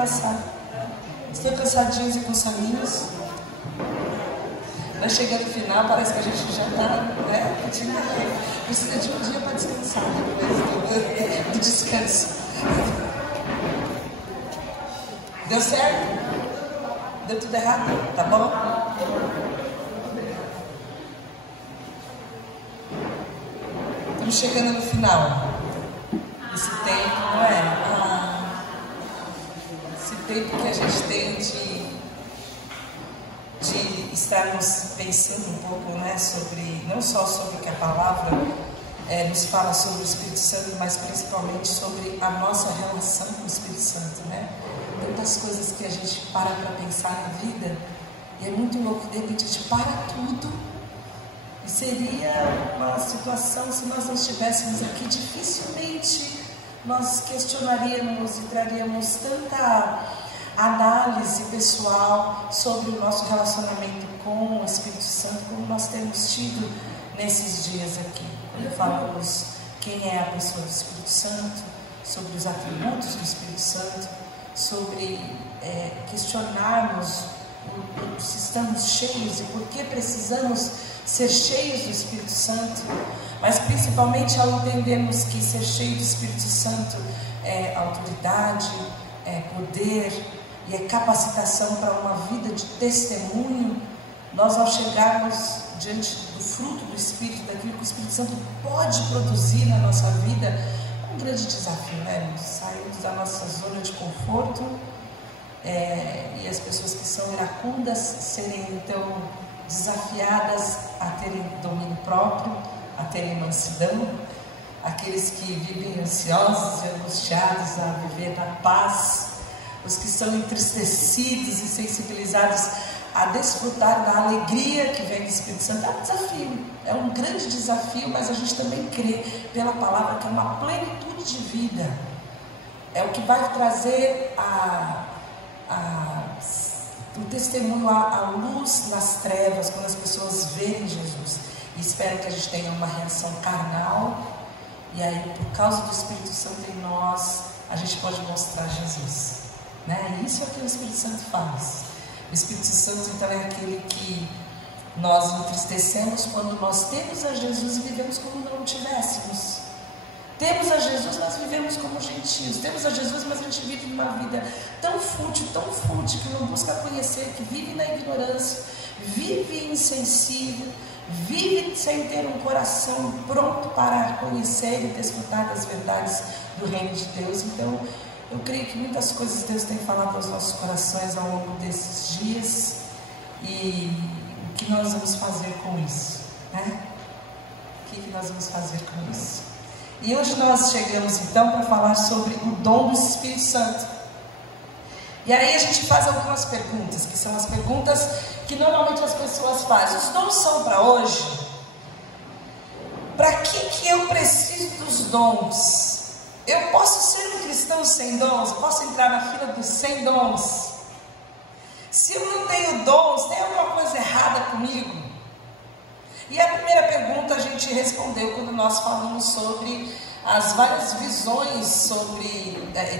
passar. Estão cansadinhos e cansadinhos. Vai chegando no final, parece que a gente já está, né? Precisa de um dia para descansar depois do descanso. Deu certo? Deu tudo errado? Tá bom? Estamos chegando no final. Esse tempo, não é? Esse tempo que a gente tem de estarmos pensando um pouco, né, sobre, não só sobre o que a palavra nos fala sobre o Espírito Santo, mas principalmente sobre a nossa relação com o Espírito Santo, né? Tantas coisas que a gente para pensar na vida e é muito louco, de repente a gente para tudo. E seria uma situação, se nós não estivéssemos aqui, dificilmente nós questionaríamos e traríamos tanta análise pessoal sobre o nosso relacionamento com o Espírito Santo, como nós temos tido nesses dias aqui. Falamos quem é a pessoa do Espírito Santo, sobre os atributos do Espírito Santo, sobre questionarmos se estamos cheios e por que precisamos ser cheios do Espírito Santo, mas principalmente ao entendermos que ser cheio do Espírito Santo é autoridade, é poder e é capacitação para uma vida de testemunho. Nós, ao chegarmos diante do fruto do Espírito, daquilo que o Espírito Santo pode produzir na nossa vida, é um grande desafio, né? Sairmos da nossa zona de conforto e as pessoas que são iracundas serem então desafiadas a terem domínio próprio, a terem mansidão, aqueles que vivem ansiosos e angustiados a viver na paz, os que são entristecidos e sensibilizados a desfrutar da alegria que vem do Espírito Santo. É um desafio, é um grande desafio, mas a gente também crê pela palavra que é uma plenitude de vida, é o que vai trazer o testemunho, a luz nas trevas, quando as pessoas verem Jesus. E espero que a gente tenha uma reação carnal, e aí por causa do Espírito Santo em nós, a gente pode mostrar Jesus, né? E isso é o que o Espírito Santo faz. O Espírito Santo então é aquele que nós entristecemos quando nós temos a Jesus e vivemos como não o tivéssemos. Temos a Jesus, nós vivemos como gentios. Temos a Jesus, mas a gente vive uma vida tão fútil, que não busca conhecer, que vive na ignorância, vive insensível, vive sem ter um coração pronto para conhecer e desfrutar das verdades do reino de Deus. Então, eu creio que muitas coisas Deus tem falado aos nossos corações ao longo desses dias, e o que nós vamos fazer com isso, né? O que nós vamos fazer com isso? E hoje nós chegamos então para falar sobre o dom do Espírito Santo. E aí a gente faz algumas perguntas, que são as perguntas que normalmente as pessoas fazem. Os dons são para hoje? Para que eu preciso dos dons? Eu posso ser um cristão sem dons? Posso entrar na fila dos sem dons? Se eu não tenho dons, tem alguma coisa errada comigo? E a primeira pergunta a gente respondeu quando nós falamos sobre as várias visões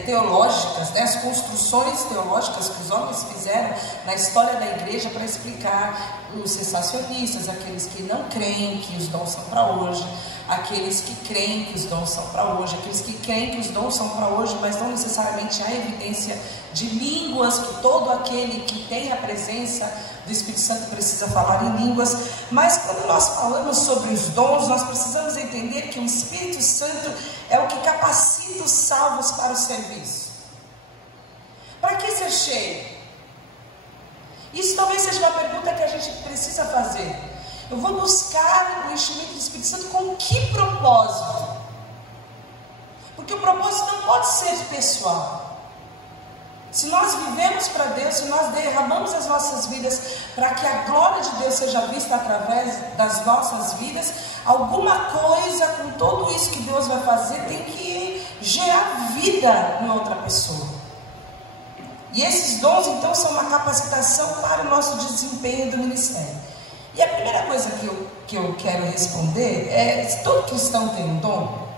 teológicas, né, as construções teológicas que os homens fizeram na história da igreja para explicar os cessacionistas, aqueles que não creem que os dons são para hoje, aqueles que creem que os dons são para hoje, aqueles que creem que os dons são para hoje, mas não necessariamente há evidência de línguas, que todo aquele que tem a presença do Espírito Santo precisa falar em línguas. Mas quando nós falamos sobre os dons, nós precisamos entender que o Espírito Santo é o que capacita os salvos para o serviço. Para que ser cheio? Isso talvez seja uma pergunta que a gente precisa fazer. Eu vou buscar o enchimento do Espírito Santo com que propósito? Porque o propósito não pode ser pessoal. Se nós vivemos para Deus, se nós derramamos as nossas vidas para que a glória de Deus seja vista através das nossas vidas, alguma coisa com tudo isso que Deus vai fazer tem que gerar vida em outra pessoa. E esses dons então são uma capacitação para o nosso desempenho do ministério. E a primeira coisa que eu quero responder é: se todo cristão tem um dom,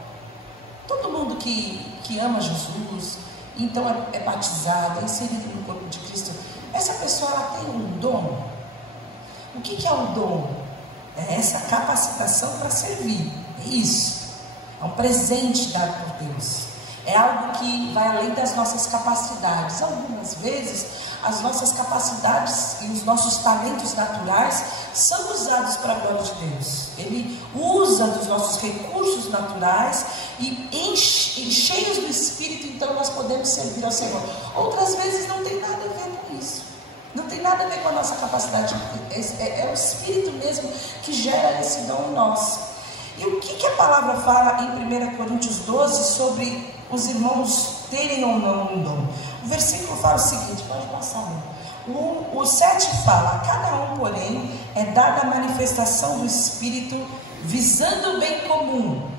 todo mundo que ama Jesus, então é batizado, é inserido no corpo de Cristo, essa pessoa ela tem um dom. O que é o dom? É essa capacitação para servir, é isso, é um presente dado por Deus, é algo que vai além das nossas capacidades. Algumas vezes as nossas capacidades e os nossos talentos naturais são usados para a glória de Deus. Ele usa dos nossos recursos naturais e cheios do Espírito, então nós podemos servir ao Senhor. Outras vezes não tem nada a ver com isso, não tem nada a ver com a nossa capacidade, é o Espírito mesmo que gera esse dom em nós. E o que a palavra fala em 1 Coríntios 12 sobre os irmãos terem ou não um dom? O versículo fala o seguinte, pode passar, o 7 fala: a cada um, porém, é dada a manifestação do Espírito, visando o bem comum.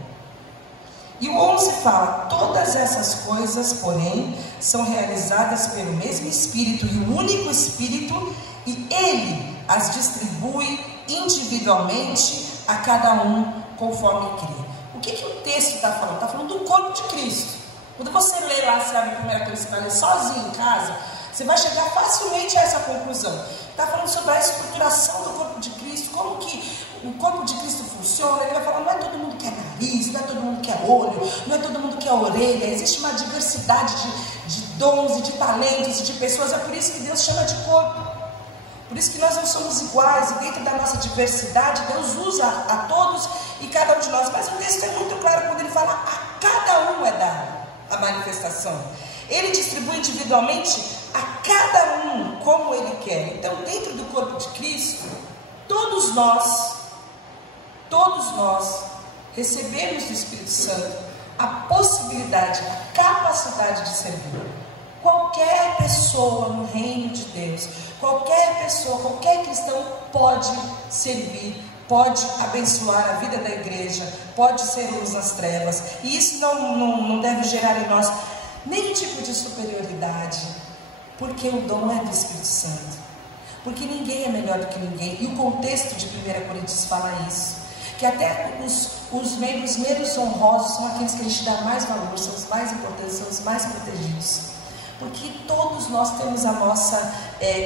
E o 11 fala: todas essas coisas, porém, são realizadas pelo mesmo Espírito, e o único Espírito, e Ele as distribui individualmente a cada um conforme crê. O que o texto está falando? Está falando do corpo de Cristo. Quando você lê lá, se abre 1 Coríntios, vai ler sozinho em casa, você vai chegar facilmente a essa conclusão. Está falando sobre a estruturação do corpo de Cristo, como que o corpo de Cristo funciona. Ele vai falar: não é todo mundo que é nariz, não é todo mundo que é olho, não é todo mundo que é orelha. Existe uma diversidade de dons e de talentos e de pessoas. É por isso que Deus chama de corpo. Por isso que nós não somos iguais, e dentro da nossa diversidade, Deus usa a todos e cada um de nós. Mas o texto é muito claro quando ele fala: a cada um é dado a manifestação. Ele distribui individualmente a cada um como Ele quer. Então, dentro do corpo de Cristo, todos nós recebemos do Espírito Santo a possibilidade, a capacidade de servir. Qualquer pessoa no reino de Deus, qualquer pessoa, qualquer cristão pode servir, pode abençoar a vida da igreja, pode ser luz nas trevas. E isso não deve gerar em nós nenhum tipo de superioridade, porque o dom é do Espírito Santo, porque ninguém é melhor do que ninguém. E o contexto de 1 Coríntios fala isso, que até os membros menos honrosos são aqueles que a gente dá mais valor, são os mais importantes, são os mais protegidos, porque todos nós temos a nossa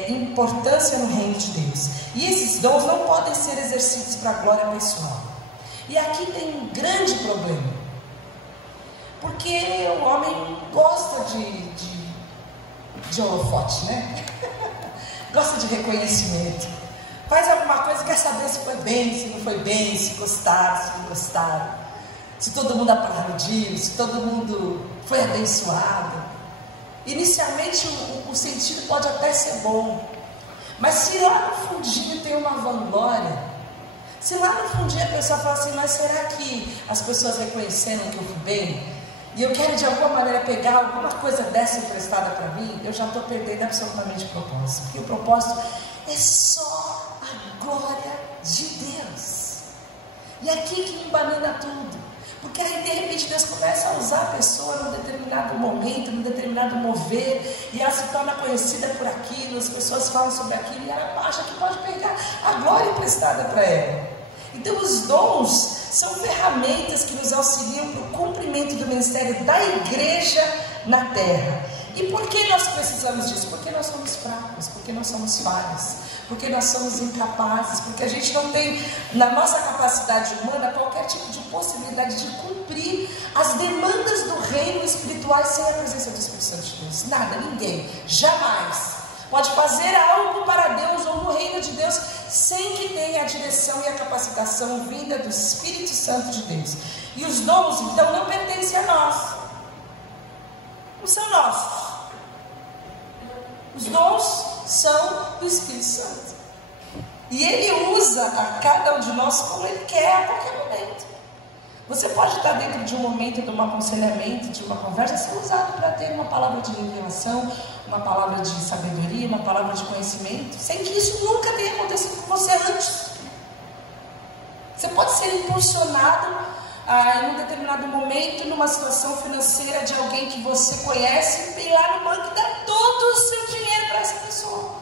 importância no reino de Deus. E esses dons não podem ser exercidos para a glória pessoal. E aqui tem um grande problema, porque o homem gosta de holofote, né? Gosta de reconhecimento. Faz alguma coisa e quer saber se foi bem, se não foi bem, se gostaram, se não gostaram, se todo mundo aplaudiu, se todo mundo foi abençoado. Inicialmente o sentido pode até ser bom, mas se lá no fundinho tem uma vanglória, se lá no fundinho a pessoa fala assim: mas será que as pessoas reconheceram que eu fui bem? E eu quero de alguma maneira pegar alguma coisa dessa emprestada para mim, eu já estou perdendo absolutamente o propósito, porque o propósito é só a glória de Deus. E aqui que embanana tudo. Porque aí de repente Deus começa a usar a pessoa num determinado momento, num determinado mover, e ela se torna conhecida por aquilo, as pessoas falam sobre aquilo, e ela acha que pode pegar a glória emprestada para ela. Então os dons são ferramentas que nos auxiliam para o cumprimento do ministério da igreja na terra. E por que nós precisamos disso? Porque nós somos fracos, porque nós somos falhos, porque nós somos incapazes, porque a gente não tem na nossa capacidade humana qualquer tipo de possibilidade de cumprir as demandas do reino espiritual sem a presença do Espírito Santo de Deus. Nada, ninguém, jamais pode fazer algo para Deus ou no reino de Deus sem que tenha a direção e a capacitação vinda do Espírito Santo de Deus. E os dons então não pertencem a nós, não são nossos. Os dons são do Espírito Santo, e Ele usa a cada um de nós como Ele quer a qualquer momento. Você pode estar dentro de um momento de um aconselhamento, de uma conversa, ser usado para ter uma palavra de revelação, uma palavra de sabedoria, uma palavra de conhecimento, sem que isso nunca tenha acontecido com você antes. Você pode ser impulsionado em um determinado momento, numa situação financeira de alguém que você conhece, vem lá no banco e dá todo o seu dinheiro para essa pessoa,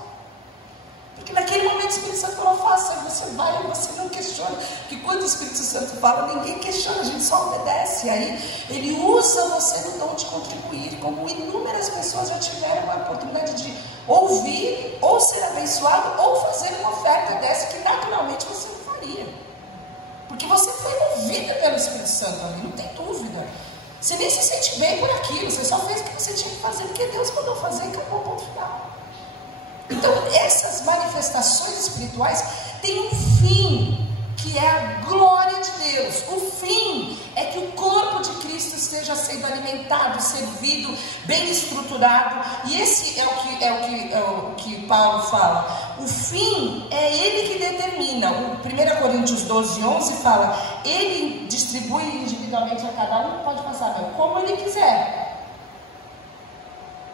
porque naquele momento o Espírito Santo falou: faça, você vai e você não questiona. Porque quando o Espírito Santo fala, ninguém questiona, a gente só obedece. Aí ele usa você no dom de contribuir, como inúmeras pessoas já tiveram a oportunidade de ouvir, ou ser abençoado, ou fazer uma oferta dessa que naturalmente você não faria. Porque você foi movida pelo Espírito Santo ali, não tem dúvida. Você nem se sente bem por aquilo, você só fez o que você tinha que fazer, porque Deus mandou fazer e acabou o ponto final. Então, essas manifestações espirituais têm um fim, que é a glória de Deus. O fim é que o corpo de Cristo esteja sendo alimentado, servido, bem estruturado. E esse é o que Paulo fala. O fim é ele que determina. O 1 Coríntios 12:11 fala: ele distribui individualmente a cada um, pode passar, como ele quiser.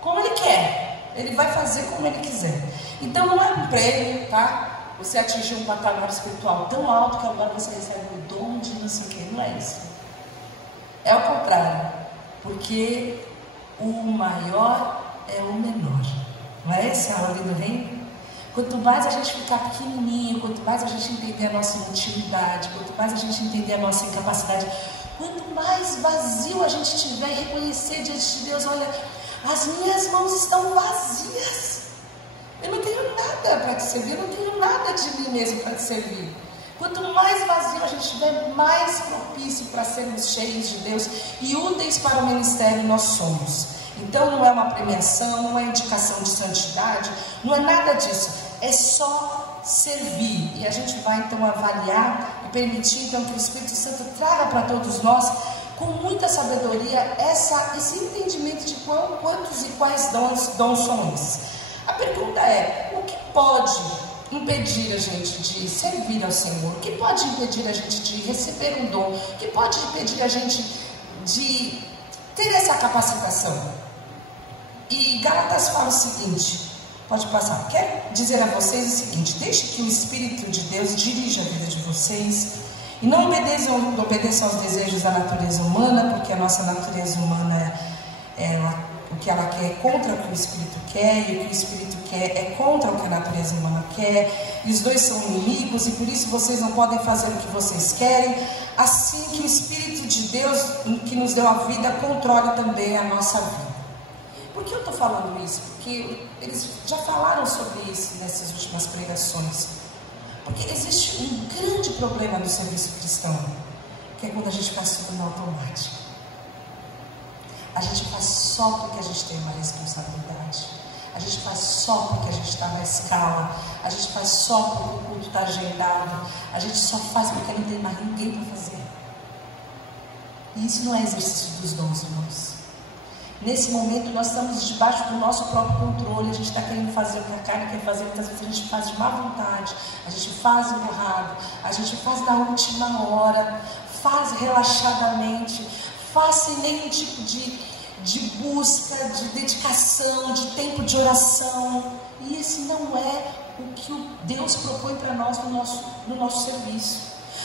Como ele quer. Ele vai fazer como ele quiser. Então não é um prêmio, tá? Você atingiu um patamar espiritual tão alto que agora você recebe o dom de não sei o que. Não é isso. É o contrário. Porque o maior é o menor. Não é essa a ordem do reino? Quanto mais a gente ficar pequenininho, quanto mais a gente entender a nossa intimidade, quanto mais a gente entender a nossa incapacidade, quanto mais vazio a gente tiver e reconhecer diante de Deus, olha, as minhas mãos estão vazias. Eu não tenho nada para te servir, eu não tenho nada de mim mesmo para te servir. Quanto mais vazio a gente tiver, mais propício para sermos cheios de Deus e úteis para o ministério nós somos. Então não é uma premiação, não é indicação de santidade, não é nada disso. É só servir. E a gente vai então avaliar e permitir então que o Espírito Santo traga para todos nós, com muita sabedoria, esse entendimento de quantos e quais dons são esses. A pergunta é: o que pode impedir a gente de servir ao Senhor? O que pode impedir a gente de receber um dom? O que pode impedir a gente de ter essa capacitação? E Gálatas fala o seguinte, pode passar, quero dizer a vocês o seguinte: deixe que o Espírito de Deus dirija a vida de vocês, e não obedeçam aos desejos da natureza humana, porque a nossa natureza humana o que ela quer é contra o que o Espírito quer, e o que o Espírito quer é contra o que a natureza humana quer, e os dois são inimigos, e por isso vocês não podem fazer o que vocês querem. Assim que o Espírito de Deus, que nos deu a vida, controle também a nossa vida. Por que eu estou falando isso? Porque eles já falaram sobre isso nessas últimas pregações. Porque existe um grande problema no serviço cristão, que é quando a gente faz tudo no automático. A gente faz só porque a gente tem uma responsabilidade. A gente faz só porque a gente está na escala. A gente faz só porque o culto está agendado. A gente só faz porque não tem mais ninguém para fazer. E isso não é exercício dos dons, irmãos. Nesse momento nós estamos debaixo do nosso próprio controle. A gente está querendo fazer o que a carne quer fazer. Muitas vezes a gente faz de má vontade, a gente faz empurrado, a gente faz na última hora, faz relaxadamente, faz sem nenhum tipo de busca, de dedicação, de tempo de oração. E esse não é o que Deus propõe para nós no nosso serviço.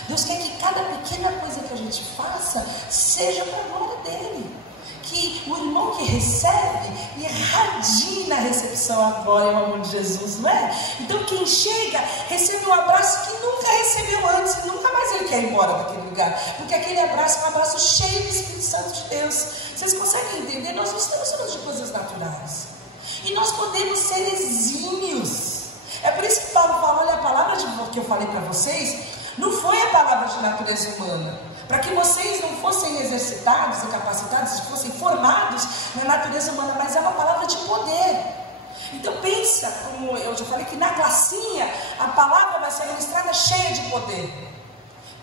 Deus quer que cada pequena coisa que a gente faça seja para a glória dele. Que o irmão que recebe irradie na recepção a glória e o amor de Jesus, não é? Então quem chega recebe um abraço que nunca recebeu antes, e nunca mais ele quer ir embora daquele lugar, porque aquele abraço é um abraço cheio do Espírito Santo de Deus. Vocês conseguem entender? Nós não estamos falando de coisas naturais, e nós podemos ser exímios. É por isso que Paulo fala: olha, a palavra que eu falei para vocês não foi a palavra de natureza humana, para que vocês não fossem exercitados e capacitados, fossem formados na natureza humana, mas é uma palavra de poder. Então pensa, como eu já falei, que na glacinha a palavra vai ser ministrada cheia de poder.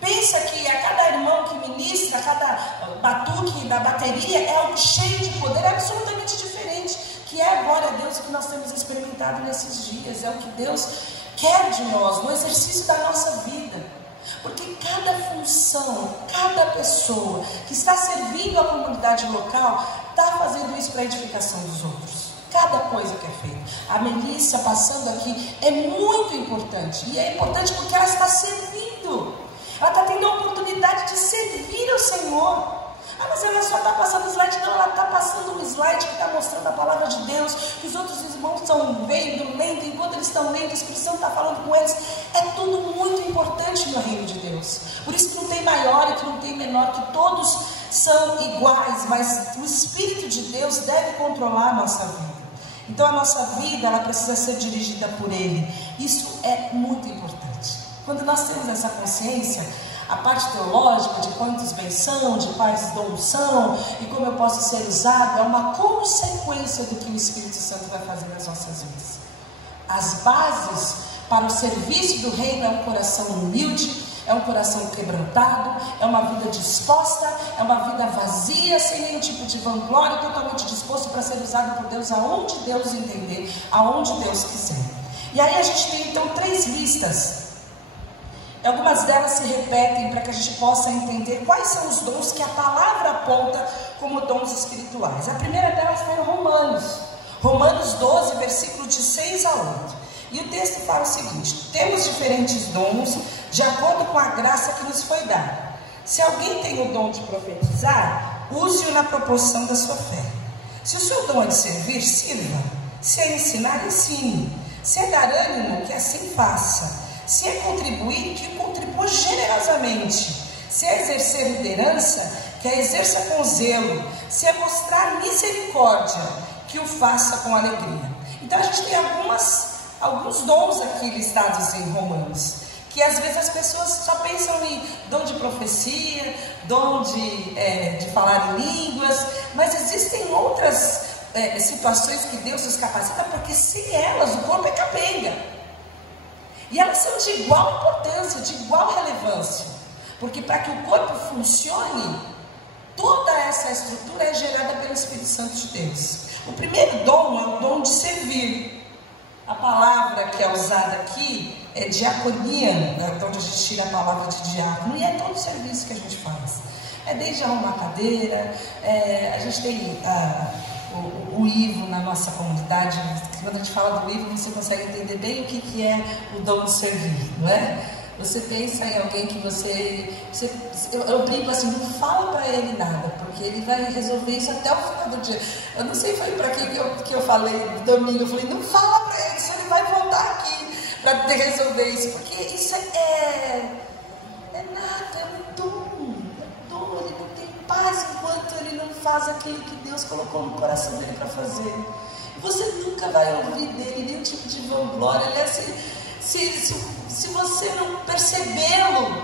Pensa que a cada irmão que ministra, a cada batuque da bateria é algo cheio de poder, absolutamente diferente, que é a glória a Deus que nós temos experimentado nesses dias. É o que Deus quer de nós, no exercício da nossa vida. Porque cada função, cada pessoa que está servindo a comunidade local está fazendo isso para a edificação dos outros. Cada coisa que é feita. A Melissa passando aqui é muito importante. E é importante porque ela está servindo. Ela está tendo a oportunidade de servir ao Senhor. Ah, mas ela só está passando slide. Não, ela está passando um slide que está mostrando a palavra de Deus, que os outros irmãos estão vendo, lendo, enquanto eles estão lendo, a Espírito Santo está falando com eles. É tudo muito importante no reino de Deus. Por isso que não tem maior e que não tem menor, que todos são iguais, mas o Espírito de Deus deve controlar a nossa vida. Então a nossa vida, ela precisa ser dirigida por Ele. Isso é muito importante. Quando nós temos essa consciência, a parte teológica de quantos bens são, de quais dons são e como eu posso ser usado, é uma consequência do que o Espírito Santo vai fazer nas nossas vidas. As bases para o serviço do reino é um coração humilde, é um coração quebrantado, é uma vida disposta, é uma vida vazia, sem nenhum tipo de vanglória, totalmente disposto para ser usado por Deus aonde Deus entender, aonde Deus quiser. E aí a gente tem então 3 listas. Algumas delas se repetem para que a gente possa entender quais são os dons que a palavra aponta como dons espirituais. A primeira delas está em Romanos 12, versículo de 6 a 8. E o texto fala o seguinte: temos diferentes dons de acordo com a graça que nos foi dada. Se alguém tem o dom de profetizar, use-o na proporção da sua fé. Se o seu dom é de servir, sirva. Se é ensinar, ensine. Se é dar ânimo, que assim faça. Se é contribuir, que contribua generosamente. Se é exercer liderança, que a exerça com zelo. Se é mostrar misericórdia, que o faça com alegria. Então a gente tem alguns dons aqui listados em Romanos, que às vezes as pessoas só pensam em dom de profecia, dom de falar em línguas, mas existem outras situações que Deus nos capacita, porque sem elas o corpo é capenga. E elas são de igual importância, de igual relevância, porque para que o corpo funcione, toda essa estrutura é gerada pelo Espírito Santo de Deus. O primeiro dom é o dom de servir. A palavra que é usada aqui é diaconia, onde a gente tira a palavra de diácono, e é todo o serviço que a gente faz. É desde arrumar cadeira, a gente tem o Ivo na nossa comunidade. Quando a gente fala do Ivo, você consegue entender bem o que é o dom de servir, não é? Você pensa em alguém que eu brinco assim, não fala para ele nada, porque ele vai resolver isso até o final do dia. Eu não sei foi para que eu falei no domingo, eu falei, não fala para ele, senão ele vai voltar aqui para resolver isso, porque isso é nada, é um dom, ele não tem paz enquanto ele não faz aquilo que Deus colocou no coração dele para fazer. Você nunca vai ouvir dele nenhum tipo de vanglória. Ele é assim, se você não percebê-lo,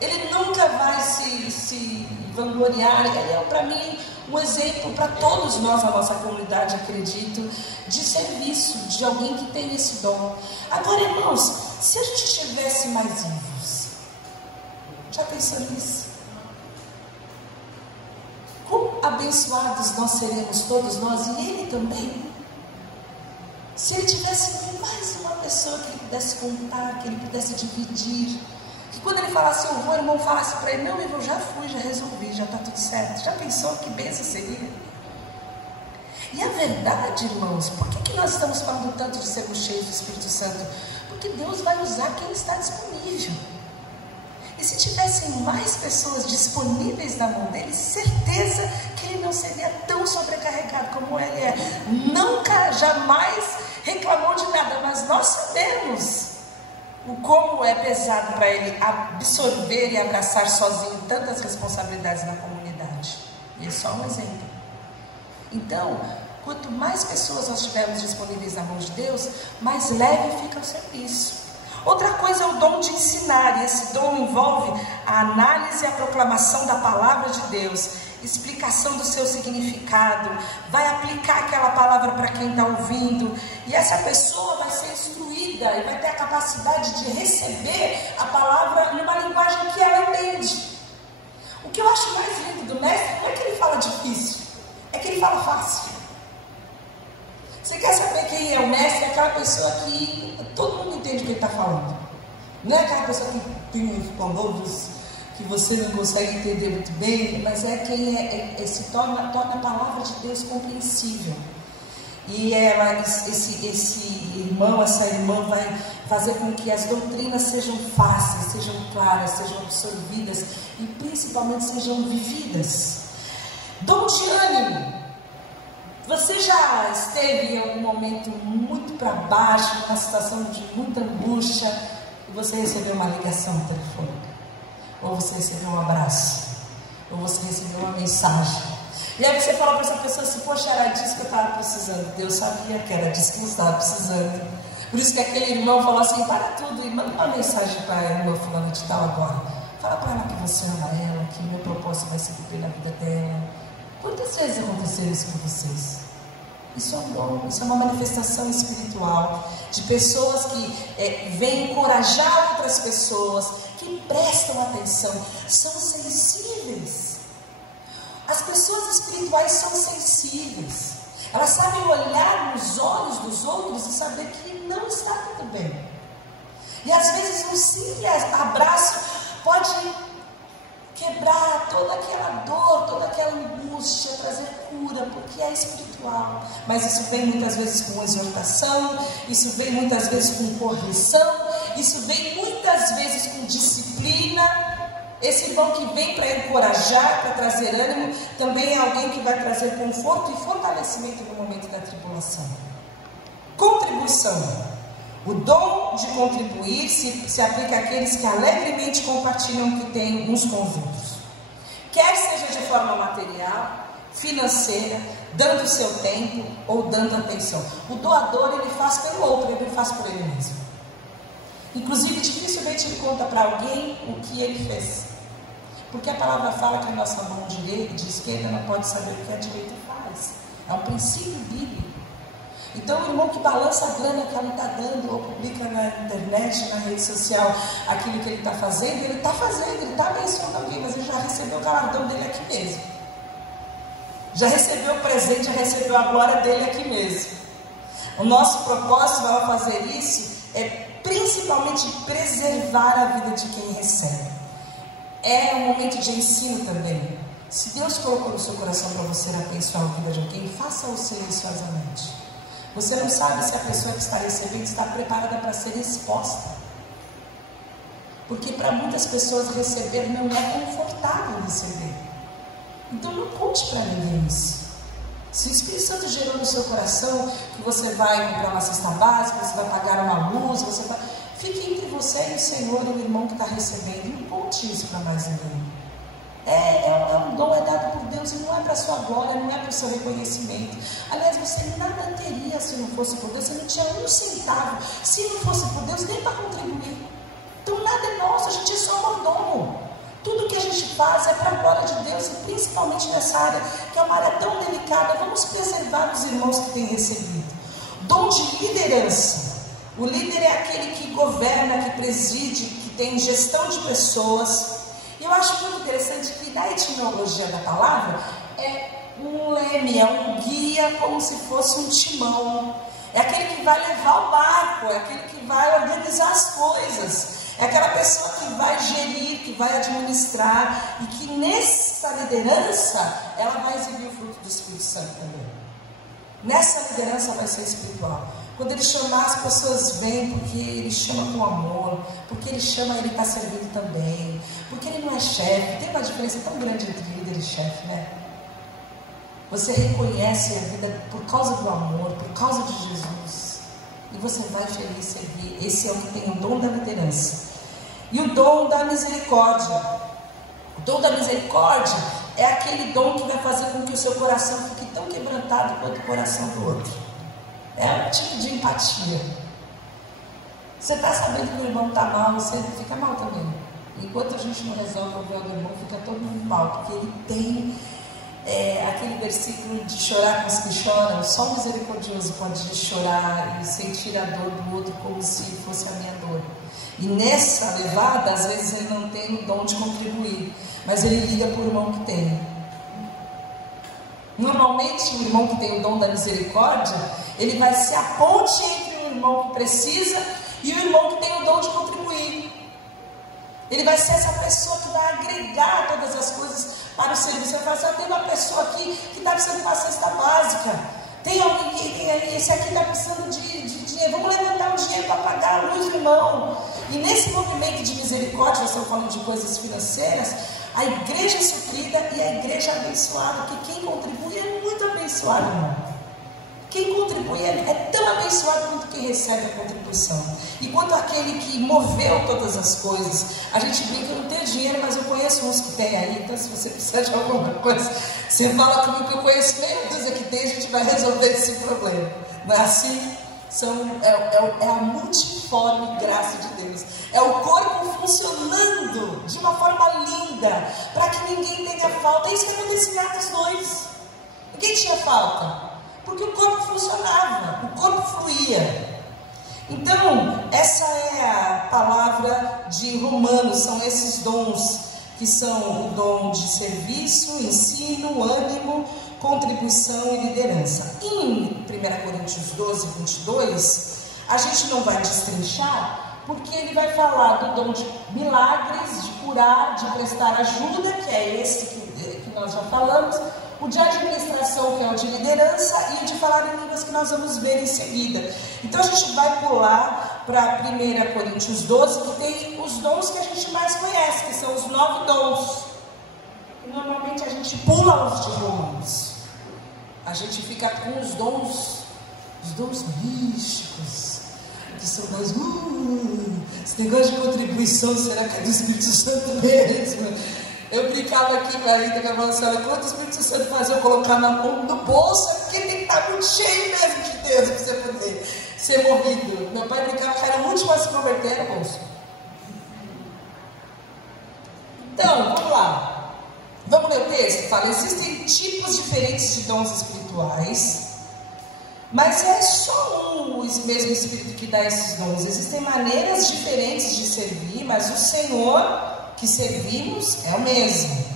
ele nunca vai se vangloriar. Ele é, para mim, um exemplo para todos nós, na nossa comunidade, acredito, de serviço, de alguém que tem esse dom. Agora, irmãos, se a gente estivesse mais vivos, já pensou nisso? Quão abençoados nós seríamos todos nós, e ele também, se ele tivesse mais uma pessoa que ele pudesse contar, que ele pudesse dividir, que quando ele falasse, eu vou, o irmão falasse para ele, não, eu já fui, já resolvi, já está tudo certo. Já pensou que bênção seria? E a verdade, irmãos, por que nós estamos falando tanto de sermos cheios do Espírito Santo? Porque Deus vai usar quem está disponível. E se tivessem mais pessoas disponíveis na mão dele, certeza que ele não seria tão sobrecarregado como ele é. Nunca, jamais reclamou de nada, mas nós sabemos o como é pesado para ele absorver e abraçar sozinho tantas responsabilidades na comunidade. E é só um exemplo. Então, quanto mais pessoas nós tivermos disponíveis na mão de Deus, mais leve fica o serviço. Outra coisa é o dom de ensinar, e esse dom envolve a análise e a proclamação da palavra de Deus, explicação do seu significado, vai aplicar aquela palavra para quem está ouvindo, e essa pessoa vai ser instruída e vai ter a capacidade de receber a palavra numa linguagem que ela entende. O que eu acho mais lindo do mestre não é que ele fala difícil, é que ele fala fácil. Você quer saber quem é o mestre? É aquela pessoa que todo mundo entende o que ele está falando. Não é aquela pessoa que tem palavras que você não consegue entender muito bem, mas é quem se torna a palavra de Deus compreensível. E esse irmão, essa irmã vai fazer com que as doutrinas sejam fáceis, sejam claras, sejam absorvidas e principalmente sejam vividas. Dom de ânimo. Você já esteve em algum momento muito para baixo, numa situação de muita angústia, e você recebeu uma ligação telefônica, ou você recebeu um abraço, ou você recebeu uma mensagem. E aí você fala para essa pessoa assim: poxa, era disso que eu estava precisando. Deus sabia que era disso que você estava precisando. Por isso que aquele irmão falou assim: para tudo e manda uma mensagem para a irmã fulana de tal agora. Fala para ela que você ama ela, que o meu propósito vai se cumprir na vida dela. Quantas vezes aconteceu isso com vocês? Isso é um dom, isso é uma manifestação espiritual de pessoas que vêm encorajar outras pessoas, que prestam atenção, são sensíveis. As pessoas espirituais são sensíveis, elas sabem olhar nos olhos dos outros e saber que não está tudo bem. E às vezes um simples abraço pode quebrar toda aquela dor, toda aquela angústia, trazer cura, porque é espiritual. Mas isso vem muitas vezes com exortação, isso vem muitas vezes com correção, isso vem muitas vezes com disciplina. Esse irmão que vem para encorajar, para trazer ânimo, também é alguém que vai trazer conforto e fortalecimento no momento da tribulação. Contribuição. O dom de contribuir se aplica àqueles que alegremente compartilham o que têm uns com os outros. Quer seja de forma material, financeira, dando o seu tempo ou dando atenção. O doador, ele faz pelo outro, ele não faz por ele mesmo. Inclusive, dificilmente ele conta para alguém o que ele fez. Porque a palavra fala que a nossa mão de esquerda não pode saber o que a direita faz. É um princípio bíblico. Então o irmão que balança a grana que ela está dando, ou publica na internet, na rede social, aquilo que ele está fazendo, ele está abençoando alguém, mas ele já recebeu o galardão dele aqui mesmo. Já recebeu o presente, já recebeu a glória dele aqui mesmo. O nosso propósito ao fazer isso é principalmente preservar a vida de quem recebe. É um momento de ensino também. Se Deus colocou no seu coração para você abençoar a vida de alguém, faça-o silenciosamente. Você não sabe se a pessoa que está recebendo está preparada para ser exposta. Porque para muitas pessoas receber não é confortável receber. Então não conte para ninguém isso. Se o Espírito Santo gerou no seu coração que você vai comprar uma cesta básica, você vai pagar uma luz, fique entre você e o Senhor e o irmão que está recebendo. E não conte isso para mais ninguém. É um dom, é dado por Deus, e não é para a sua glória, não é para o seu reconhecimento. Aliás, você nada teria se não fosse por Deus, você não tinha um centavo se não fosse por Deus, nem para contribuir. Então nada é nosso, a gente é só mordomo. Tudo que a gente faz é para a glória de Deus, e principalmente nessa área, que é uma área tão delicada. Vamos preservar os irmãos que têm recebido. Dom de liderança. O líder é aquele que governa, que preside, que tem gestão de pessoas. E eu acho muito interessante que na etimologia da palavra é um leme, é um guia, como se fosse um timão. É aquele que vai levar o barco, é aquele que vai organizar as coisas. É aquela pessoa que vai gerir, que vai administrar, e que nessa liderança ela vai exibir o fruto do Espírito Santo também. Nessa liderança vai ser espiritual. Quando ele chamar, as pessoas vêm porque ele chama com amor, porque ele chama, ele está servindo também, porque ele não é chefe. Tem uma diferença tão grande entre líder e chefe, né? Você reconhece a vida por causa do amor, por causa de Jesus, e você vai feliz servir. Esse é o que tem o dom da liderança. E o dom da misericórdia. O dom da misericórdia é aquele dom que vai fazer com que o seu coração fique tão quebrantado quanto o coração do outro. É um tipo de empatia. Você está sabendo que o irmão está mal, você fica mal também. Enquanto a gente não resolve o problema do irmão, fica todo mundo mal, porque ele tem aquele versículo de chorar com os que choram. Só o misericordioso pode chorar e sentir a dor do outro como se fosse a minha dor. E nessa levada, às vezes ele não tem o dom de contribuir, mas ele liga para o irmão que tem. Normalmente o irmão que tem o dom da misericórdia, ele vai ser a ponte entre o irmão que precisa e o irmão que tem o dom de contribuir. Ele vai ser essa pessoa que vai agregar todas as coisas para o serviço. Ele vai falar assim: tem uma pessoa aqui que está precisando de uma cesta básica, tem alguém que esse aqui está precisando de dinheiro, vamos levantar um dinheiro para pagar a luz do irmão. E nesse movimento de misericórdia, nós estamos falando de coisas financeiras, a igreja é suprida e a igreja é abençoada, porque quem contribui é muito abençoado, irmão. Quem contribui é tão abençoado quanto quem que recebe a contribuição. E quanto àquele que moveu todas as coisas, a gente brinca, eu não tenho dinheiro, mas eu conheço uns que tem aí, então se você precisar de alguma coisa, você fala comigo que eu conheço meia dúzia que tem, a gente vai resolver esse problema. Não é assim? É a multiforme graça de Deus. É o corpo funcionando de uma forma linda, para que ninguém tenha falta. É isso que acontece em Atos 2. Ninguém tinha falta, porque o corpo funcionava, o corpo fluía. Então, essa é a palavra de Romanos, são esses dons, que são o dom de serviço, ensino, ânimo, contribuição e liderança. Em 1 Coríntios 12, 22, a gente não vai destrinchar, porque ele vai falar do dom de milagres, de curar, de prestar ajuda, que é esse que nós já falamos, o de administração, que é o de liderança, e o de falar em línguas, que nós vamos ver em seguida. Então a gente vai pular para 1 Coríntios 12, que tem os dons que a gente mais conhece, que são os 9 dons. E normalmente a gente pula os de Romanos. A gente fica com os dons místicos, que são mais, esse negócio de contribuição, será que é do Espírito Santo mesmo? Eu brincava aqui com a Rita, que ela falou assim, olha, quando o Espírito Santo fazer eu colocar na mão no bolso, é porque tem que estar muito cheio mesmo de Deus, para você poder ser movido. Meu pai brincava que era muito fácil se converter no bolso. Então, vamos lá. Vamos ler o texto? Fala, existem tipos diferentes de dons espirituais, mas é só o mesmo Espírito que dá esses dons. Existem maneiras diferentes de servir, mas o Senhor que servimos é o mesmo.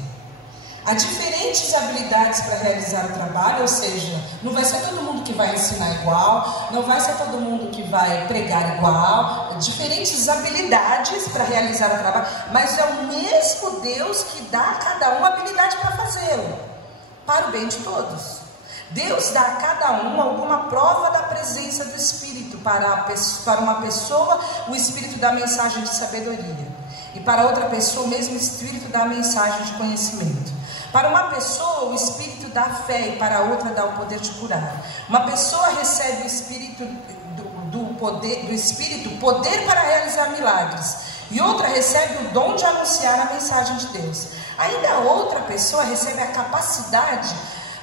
Há diferentes habilidades para realizar o trabalho, ou seja, não vai ser todo mundo que vai ensinar igual, não vai ser todo mundo que vai pregar igual, diferentes habilidades para realizar o trabalho, mas é o mesmo Deus que dá a cada um a habilidade para fazê-lo, para o bem de todos. Deus dá a cada um alguma prova da presença do Espírito. Para uma pessoa, o Espírito dá a mensagem de sabedoria, e para outra pessoa, o mesmo Espírito dá a mensagem de conhecimento. Para uma pessoa, o Espírito dá a fé, e para outra dá o poder de curar. Uma pessoa recebe o Espírito do Espírito, poder para realizar milagres, e outra recebe o dom de anunciar a mensagem de Deus. Ainda outra pessoa recebe a capacidade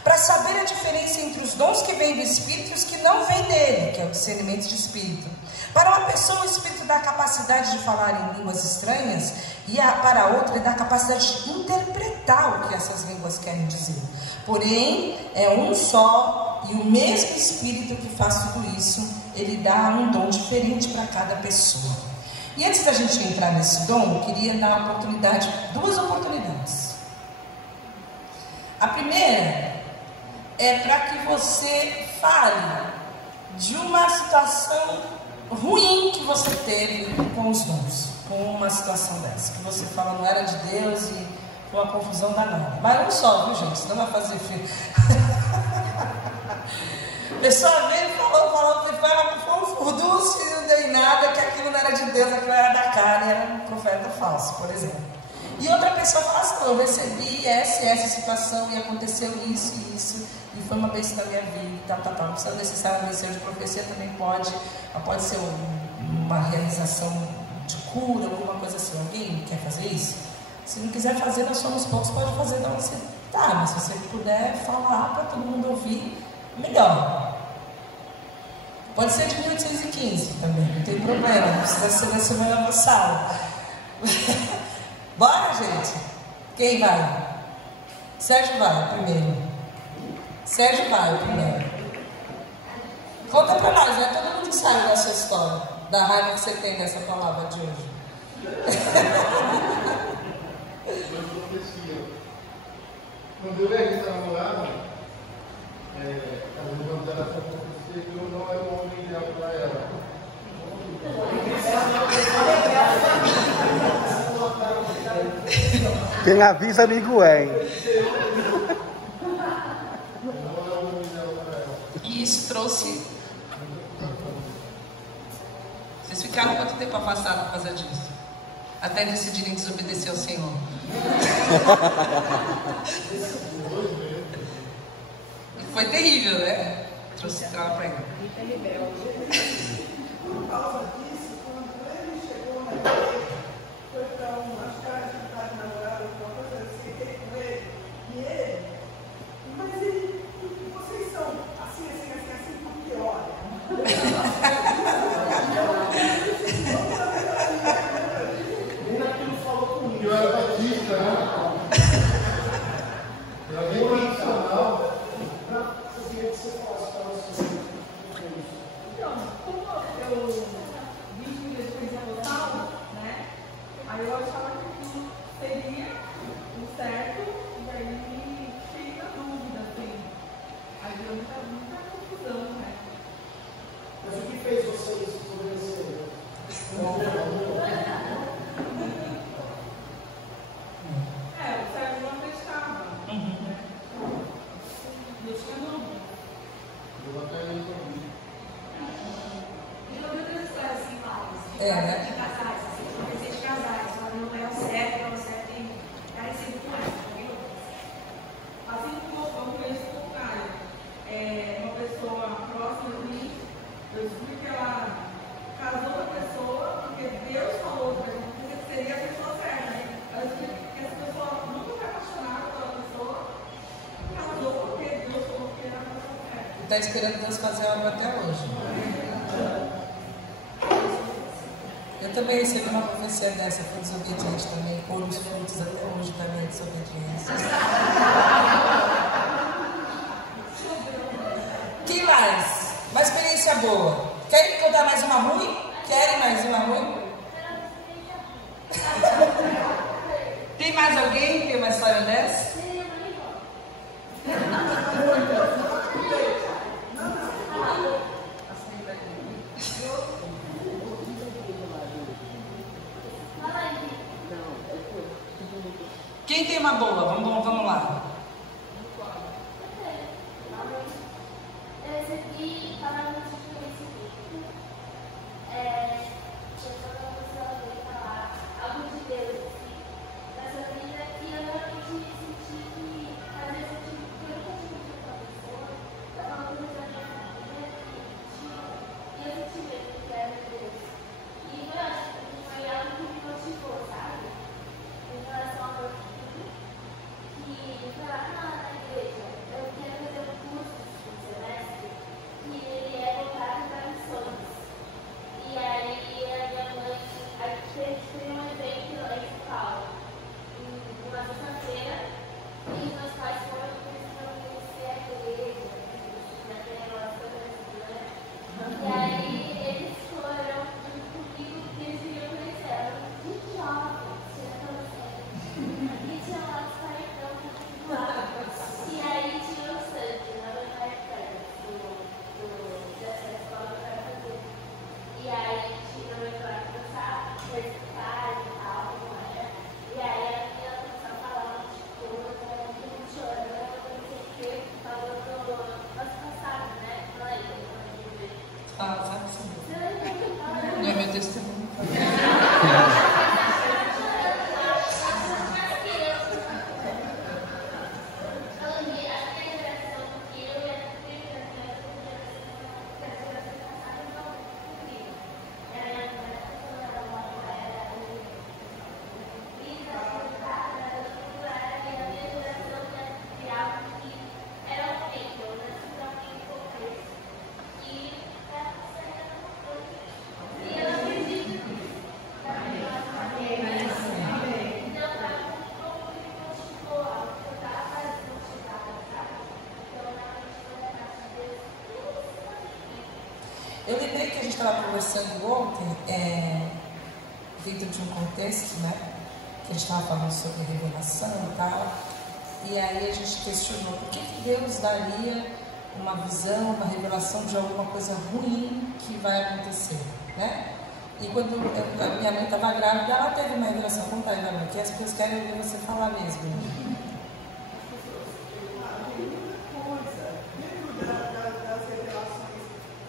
para saber a diferença entre os dons que vêm do Espírito e os que não vêm dele, que é o discernimento de Espírito. Para uma pessoa, o Espírito dá a capacidade de falar em línguas estranhas, e para outra, ele dá a capacidade de interpretar o que essas línguas querem dizer. Porém, é um só, e o mesmo Espírito que faz tudo isso, ele dá um dom diferente para cada pessoa. E antes da gente entrar nesse dom, eu queria dar uma oportunidade, 2 oportunidades. A primeira é para que você fale de uma situação ruim que você teve com os dons, com uma situação dessa, que você fala não era de Deus e foi uma confusão danada. Mas não só, viu, gente? Senão vai fazer frio. A pessoa veio e falou que foi um furdunço e não deu em nada, que aquilo não era de Deus, aquilo era da carne, era um profeta falso, por exemplo. E outra pessoa fala assim, eu recebi essa situação e aconteceu isso e isso, e foi uma bênção da minha vida, tal. Não precisa necessariamente ser de profecia, também pode ser uma realização de cura, alguma coisa assim. Alguém quer fazer isso? Se não quiser fazer, nós somos poucos, pode fazer de onde você está, mas se você puder falar para todo mundo ouvir, melhor. Pode ser de 1815 também, não tem problema, não precisa ser nessa mesma sala. Bora, gente? Quem vai? Sérgio vai primeiro. Sérgio vai primeiro. Conta pra nós, né? Todo mundo sabe da sua história, da raiva que você tem dessa palavra de hoje. Quando eu vejo essa namorada, a irmã dela foi acontecer que eu não era o homem ideal para ela. Quem avisa, amigo é, hein? E isso trouxe... Vocês ficaram quanto tempo afastados por causa disso? Até decidirem desobedecer ao Senhor. Foi terrível, né? Trouxe trauma pra ele. Por causa disso, quando ele chegou na igreja, foi para acho que era atividade namorada, alguma coisa, eu fiquei com ele, e ele, mas ele, vocês são assim, porque olha. Nem naquilo falou comigo, eu era batista, né? Eu era bem tradicional. Eu queria que você falasse para você. Então, como eu vi que igreja fazia total, né? Aí eu achava que aquilo seria o certo, e aí fiquei na dúvida, assim. Aí deu muita confusão, né? Mas o que fez vocês obedecerem? O certo não acreditava. Né? E eu tinha dúvida. Eu até aí também. E eu me transfero assim, vários. Né? De casais, assim, eu comecei de casais, mas não é o certo e parecido com essa, viu? Assim como eu conheço o contrário, uma pessoa próxima de mim, eu descobri que ela casou com a pessoa porque Deus falou para mim que seria a pessoa certa. Né? Eu descobri que essa pessoa nunca foi apaixonada pela pessoa, casou porque Deus falou que era a pessoa certa. E está esperando Deus fazer algo até hoje. Eu também recebi uma profecia dessa, fui desobediente também, colho os frutos até hoje da minha desobediência. Que mais? Uma experiência boa. Querem contar mais uma ruim? Querem mais uma ruim? Tem mais alguém que tem uma história dessa? Quem tem uma boa? Vamos lá. Eu recebi palavras de conhecimento. Eu sou uma pessoa que falar algo de Deus assim, na sua vida, e eu realmente senti que às vezes eu nunca tive com a pessoa, uma coisa da minha família e eu senti mesmo que era Deus. E eu acho que foi algo que me motivou, sabe? Em relação ao meu filho, que falar na igreja, eu quero fazer um curso no semestre, que ele é voltado para missões. E aí a minha mãe, a gente fez um evento lá em São Paulo, uma sexta-feira, e os meus pais foram conhecer a igreja, naquele negócio né? E aí eles foram junto comigo, porque eles queriam conhecer ela. Que jovem, você já conhece. Aqui tinha lá os paredão lá. E aí tinha o Sandy, na Universidade dessa escola que eu quero fazer. E aí tinha o Eduardo que dançava, recitar e tal, como era. E aí a menina começou a falar uma coisa, muito chorando, eu não sei o que, falou do nosso passado, né? Não lembro, não lembro. Ah, sabe sim. Você lembra? Não é meu testemunho. Eu lembrei que a gente estava conversando ontem, dentro de um contexto, né? Que a gente estava falando sobre revelação e tal. E aí a gente questionou por que Deus daria uma visão, uma revelação de alguma coisa ruim que vai acontecer, né? E quando a minha mãe estava grávida, ela teve uma revelação. Conta aí, minha mãe, que as pessoas querem ouvir você falar mesmo.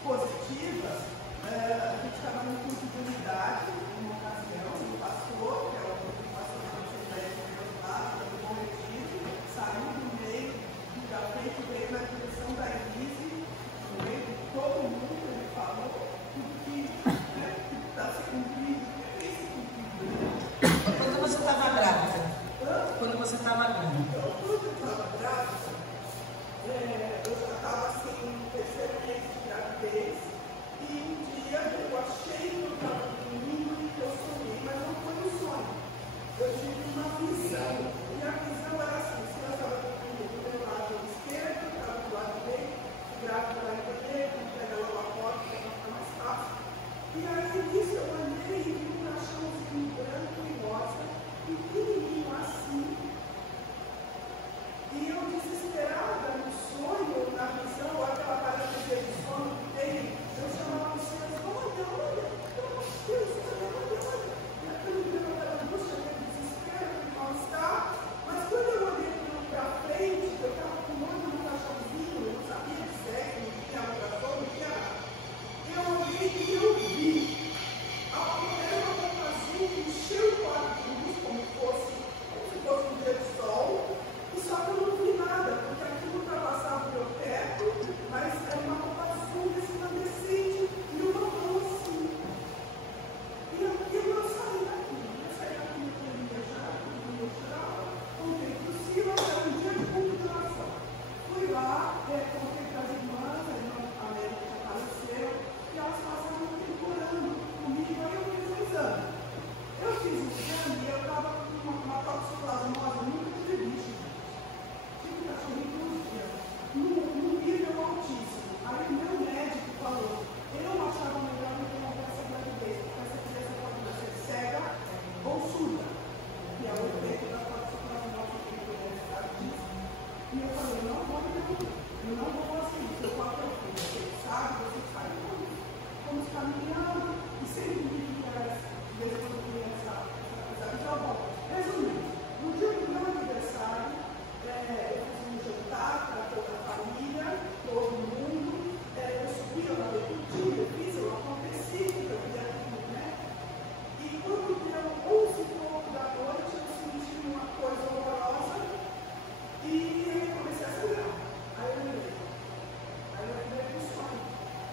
Positivas, a gente estava num curso de unidade, em uma ocasião, o pastor, que é o pastor da Igreja do Bom Retiro, saiu do meio da frente, veio na direção da Elise, no meio de todo mundo, ele falou tudo que caminhando e sempre me desde essa. Então, bom, resumindo, no dia do meu aniversário, eu fiz um jantar para toda a família, todo mundo. Eu subi, eu lavei tudo, eu fiz, eu aconteci, eu queria tudo, né? E quando deu 11 e pouco da noite, eu senti uma coisa horrorosa e eu comecei a sangrar. Aí eu lembrei do sonho.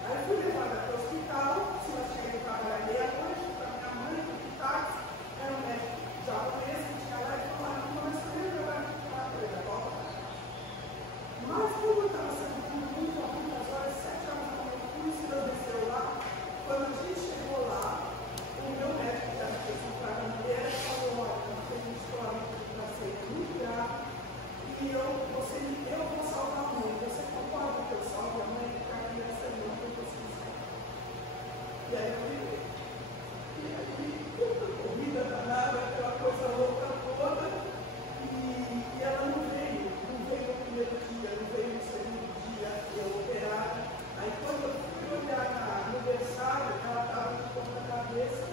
Aí eu fui levada para o hospital, se eu cheguei em casa era meia-noite, para minha mãe, para o táxi, era um médico japonês que tinha lá e falaram, não, mas eu ia levar para a coisa, volta. Mas como eu estava sangrando muito, há muitas horas, 7 horas da manhã, o Senhor desceu lá. Quando a gente chegou lá, o meu médico que era para a mulher falou, olha, nós temos uma história para ser muito grave e eu vou salvar a mãe. Você concorda que eu salve a mãe? Porque a criança não tem consciência. E aí eu virei. E aí, corrida danada, aquela coisa louca toda. E ela não veio no primeiro dia, não veio no segundo dia, eu operada. Aí quando eu fui olhar no aniversário, ela estava de ponta cabeça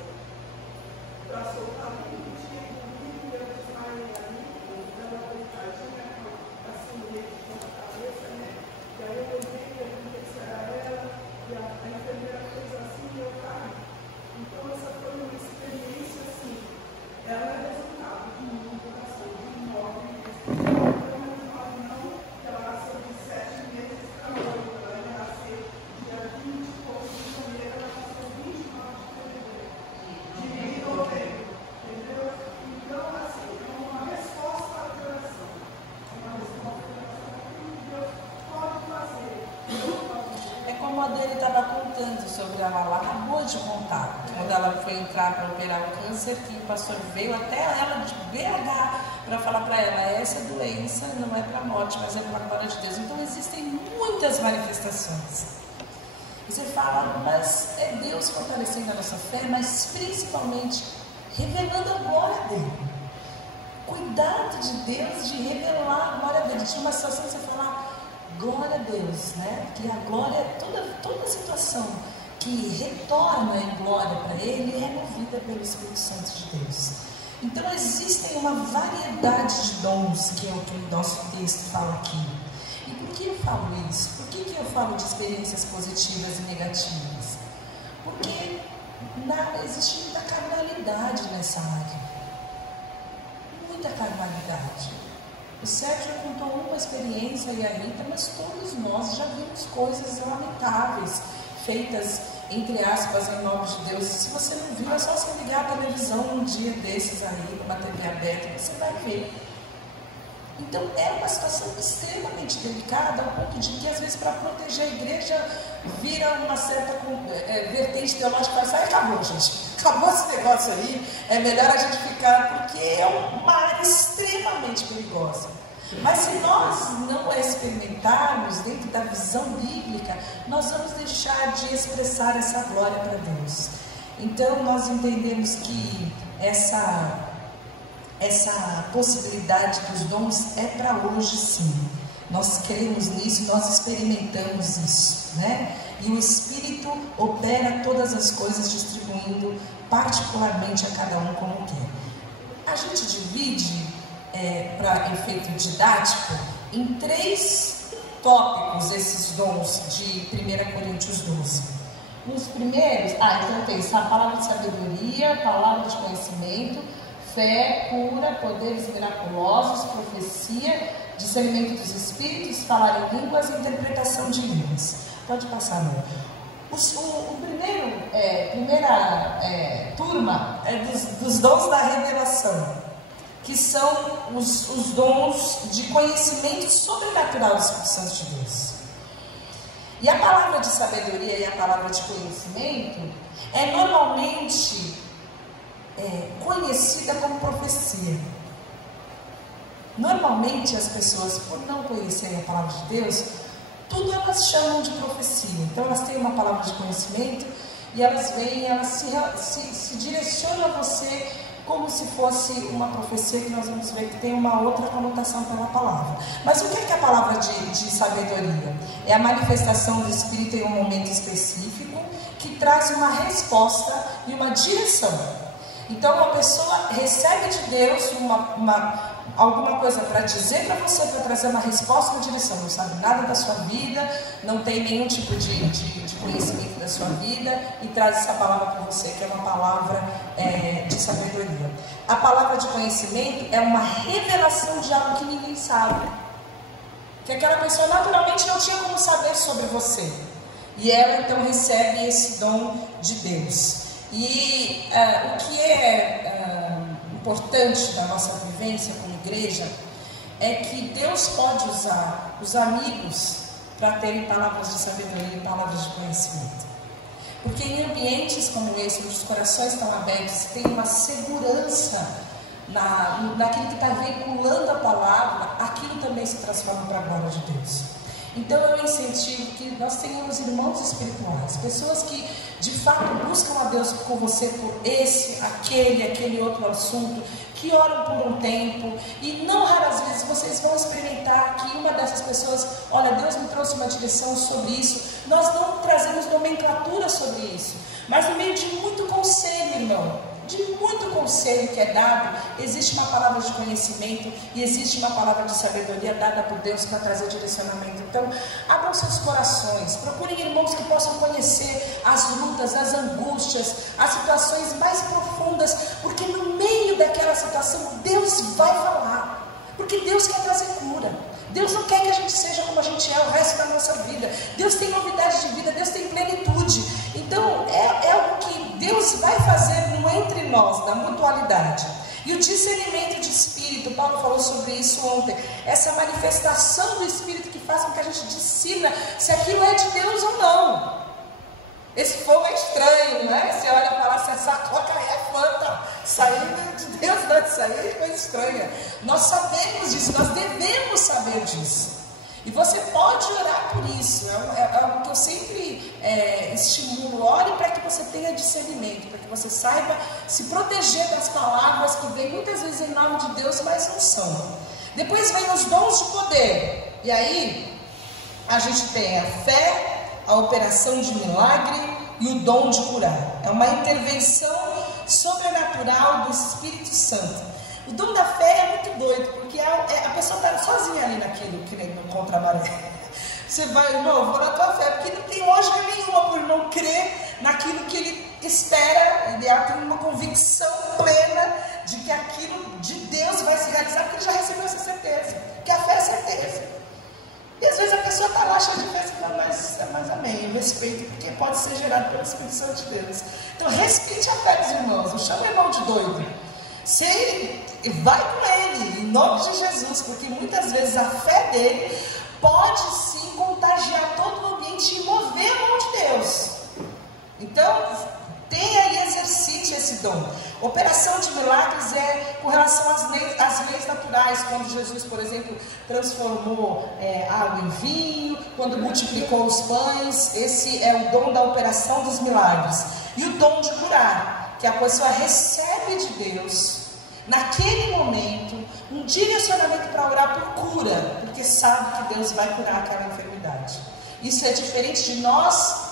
para soltar tudo que tinha comigo e eu desmaiei ali, dando uma brincadinha, assim, meio de ponta cabeça, né? E aí eu olhei, perguntei se era ela, e a enfermeira fez assim e eu caí. Então essa foi uma experiência assim, ela é resultado de muita oração, de 9 meses. Então eu falo não, que ela nasceu de 7 meses para 8, ela ia nascer dia 20 de janeiro, ela nasceu 29 de fevereiro. De novembro, entendeu? Então, assim, é uma resposta à oração. É uma resposta à oração que Deus pode fazer. É como a dele estava contando sobre ela acabou de contar, quando ela foi entrar para operar o câncer, que o pastor veio até ela de BH para falar para ela, essa doença não é para a morte, mas é para a glória de Deus. Então existem muitas manifestações. E você fala, mas é Deus fortalecendo a nossa fé, mas principalmente revelando a glória dele. Cuidado de Deus de revelar a glória dele. Tinha uma situação que você fala, glória a Deus, né? Que a glória, toda situação que retorna em glória para Ele é movida pelo Espírito Santo de Deus. Então existem uma variedade de dons, que é o que o nosso texto fala aqui. E por que eu falo isso? Por que eu falo de experiências positivas e negativas? Porque existe muita carnalidade nessa área. Muita carnalidade. O Sérgio contou uma experiência e a Rita, mas todos nós já vimos coisas lamentáveis feitas, entre aspas, em nome de Deus. Se você não viu, é só você ligar a televisão um dia desses aí, uma TV aberta, você vai ver. Então é uma situação extremamente delicada, ao ponto de que às vezes para proteger a igreja vira uma certa vertente teológica, mas aí acabou, gente, acabou esse negócio aí, é melhor a gente ficar, porque é uma área extremamente perigosa. Mas se nós não experimentarmos dentro da visão bíblica, nós vamos deixar de expressar essa glória para Deus. Então nós entendemos que essa possibilidade dos dons é para hoje, sim. Nós cremos nisso, nós experimentamos isso, né? E o Espírito opera todas as coisas, distribuindo particularmente a cada um como quer. A gente divide, para efeito didático, em 3 tópicos esses dons de 1 Coríntios 12. Os primeiros, então tem a palavra de sabedoria, palavra de conhecimento, fé, cura, poderes miraculosos, profecia, discernimento dos espíritos, falar em línguas e interpretação de línguas. Pode passar, amor. Primeira turma é dos dons da revelação, que são os dons de conhecimento sobrenatural do Espírito Santo de Deus. E a palavra de sabedoria e a palavra de conhecimento é normalmente conhecida como profecia. Normalmente as pessoas, por não conhecerem a palavra de Deus, tudo elas chamam de profecia. Então elas têm uma palavra de conhecimento e elas vêm, elas se direcionam a você como se fosse uma profecia, que nós vamos ver que tem uma outra conotação pela palavra. Mas o que é a palavra de sabedoria? É a manifestação do Espírito em um momento específico que traz uma resposta e uma direção. Então, uma pessoa recebe de Deus alguma coisa para dizer para você, para trazer uma resposta, uma direção. Não sabe nada da sua vida, não tem nenhum tipo de conhecimento da sua vida, e traz essa palavra para você, que é uma palavra de sabedoria. A palavra de conhecimento é uma revelação de algo que ninguém sabe, que aquela pessoa naturalmente não tinha como saber sobre você, e ela então recebe esse dom de Deus. E o que é importante da nossa vivência como igreja é que Deus pode usar os amigos para terem palavras de sabedoria e palavras de conhecimento. Porque em ambientes como esse, onde os corações estão abertos, tem uma segurança naquilo que está veiculando a palavra, aquilo também se transforma para a glória de Deus. Então eu incentivo que nós tenhamos irmãos espirituais, pessoas que de fato buscam a Deus com você por aquele outro assunto, que oram por um tempo, e não raras vezes vocês vão experimentar que uma dessas pessoas, olha, Deus me trouxe uma direção sobre isso. Nós não trazemos nomenclatura sobre isso, mas no meio de muito conselho, irmão, de muito conselho que é dado, existe uma palavra de conhecimento e existe uma palavra de sabedoria dada por Deus para trazer direcionamento. Então, abram seus corações, procurem irmãos que possam conhecer as lutas, as angústias, as situações mais profundas, porque no meio daquela situação Deus vai falar, porque Deus quer trazer cura. Deus não quer que a gente seja como a gente é o resto da nossa vida. Deus tem novidade de vida, Deus tem plenitude. Então é algo que Deus vai fazer no entre nós, na mutualidade. E o discernimento de espírito, Paulo falou sobre isso ontem, essa manifestação do espírito que faz com que a gente discirna se aquilo é de Deus ou não. Esse fogo é estranho, não é? Você olha e fala assim, essa coca é fanta, saindo de Deus, não, isso aí é coisa estranha. Nós sabemos disso, nós devemos saber disso. E você pode orar por isso, é algo que eu sempre estimulo. Ore para que você tenha discernimento, para que você saiba se proteger das palavras que vêm muitas vezes em nome de Deus, mas não são. Depois vem os dons de poder, e aí a gente tem a fé, a operação de milagre e o dom de curar. É uma intervenção sobrenatural do Espírito Santo. O dom da fé é muito doido, porque a pessoa está sozinha ali naquilo, que nem no contra-maré. Você vai, irmão, vou na tua fé, porque não tem lógica nenhuma por não crer naquilo que ele espera. Ele tem uma convicção plena de que aquilo de Deus vai se realizar, porque ele já recebeu essa certeza, que a fé é certeza. E às vezes a pessoa está lá cheia de fé e fala, mas amém, eu respeito, porque pode ser gerado pelo Espírito Santo de Deus. Então respeite a fé dos irmãos, não chama o irmão de doido. Você vai com ele, em nome de Jesus, porque muitas vezes a fé dele pode sim contagiar todo o ambiente e mover a mão de Deus. Então, tenha e exercite esse dom. Operação de milagres é com relação às leis naturais, quando Jesus, por exemplo, transformou água em vinho, quando multiplicou os pães. Esse é o dom da operação dos milagres. E o dom de curar, que a pessoa recebe de Deus, naquele momento, um direcionamento para orar por cura, porque sabe que Deus vai curar aquela enfermidade. Isso é diferente de nós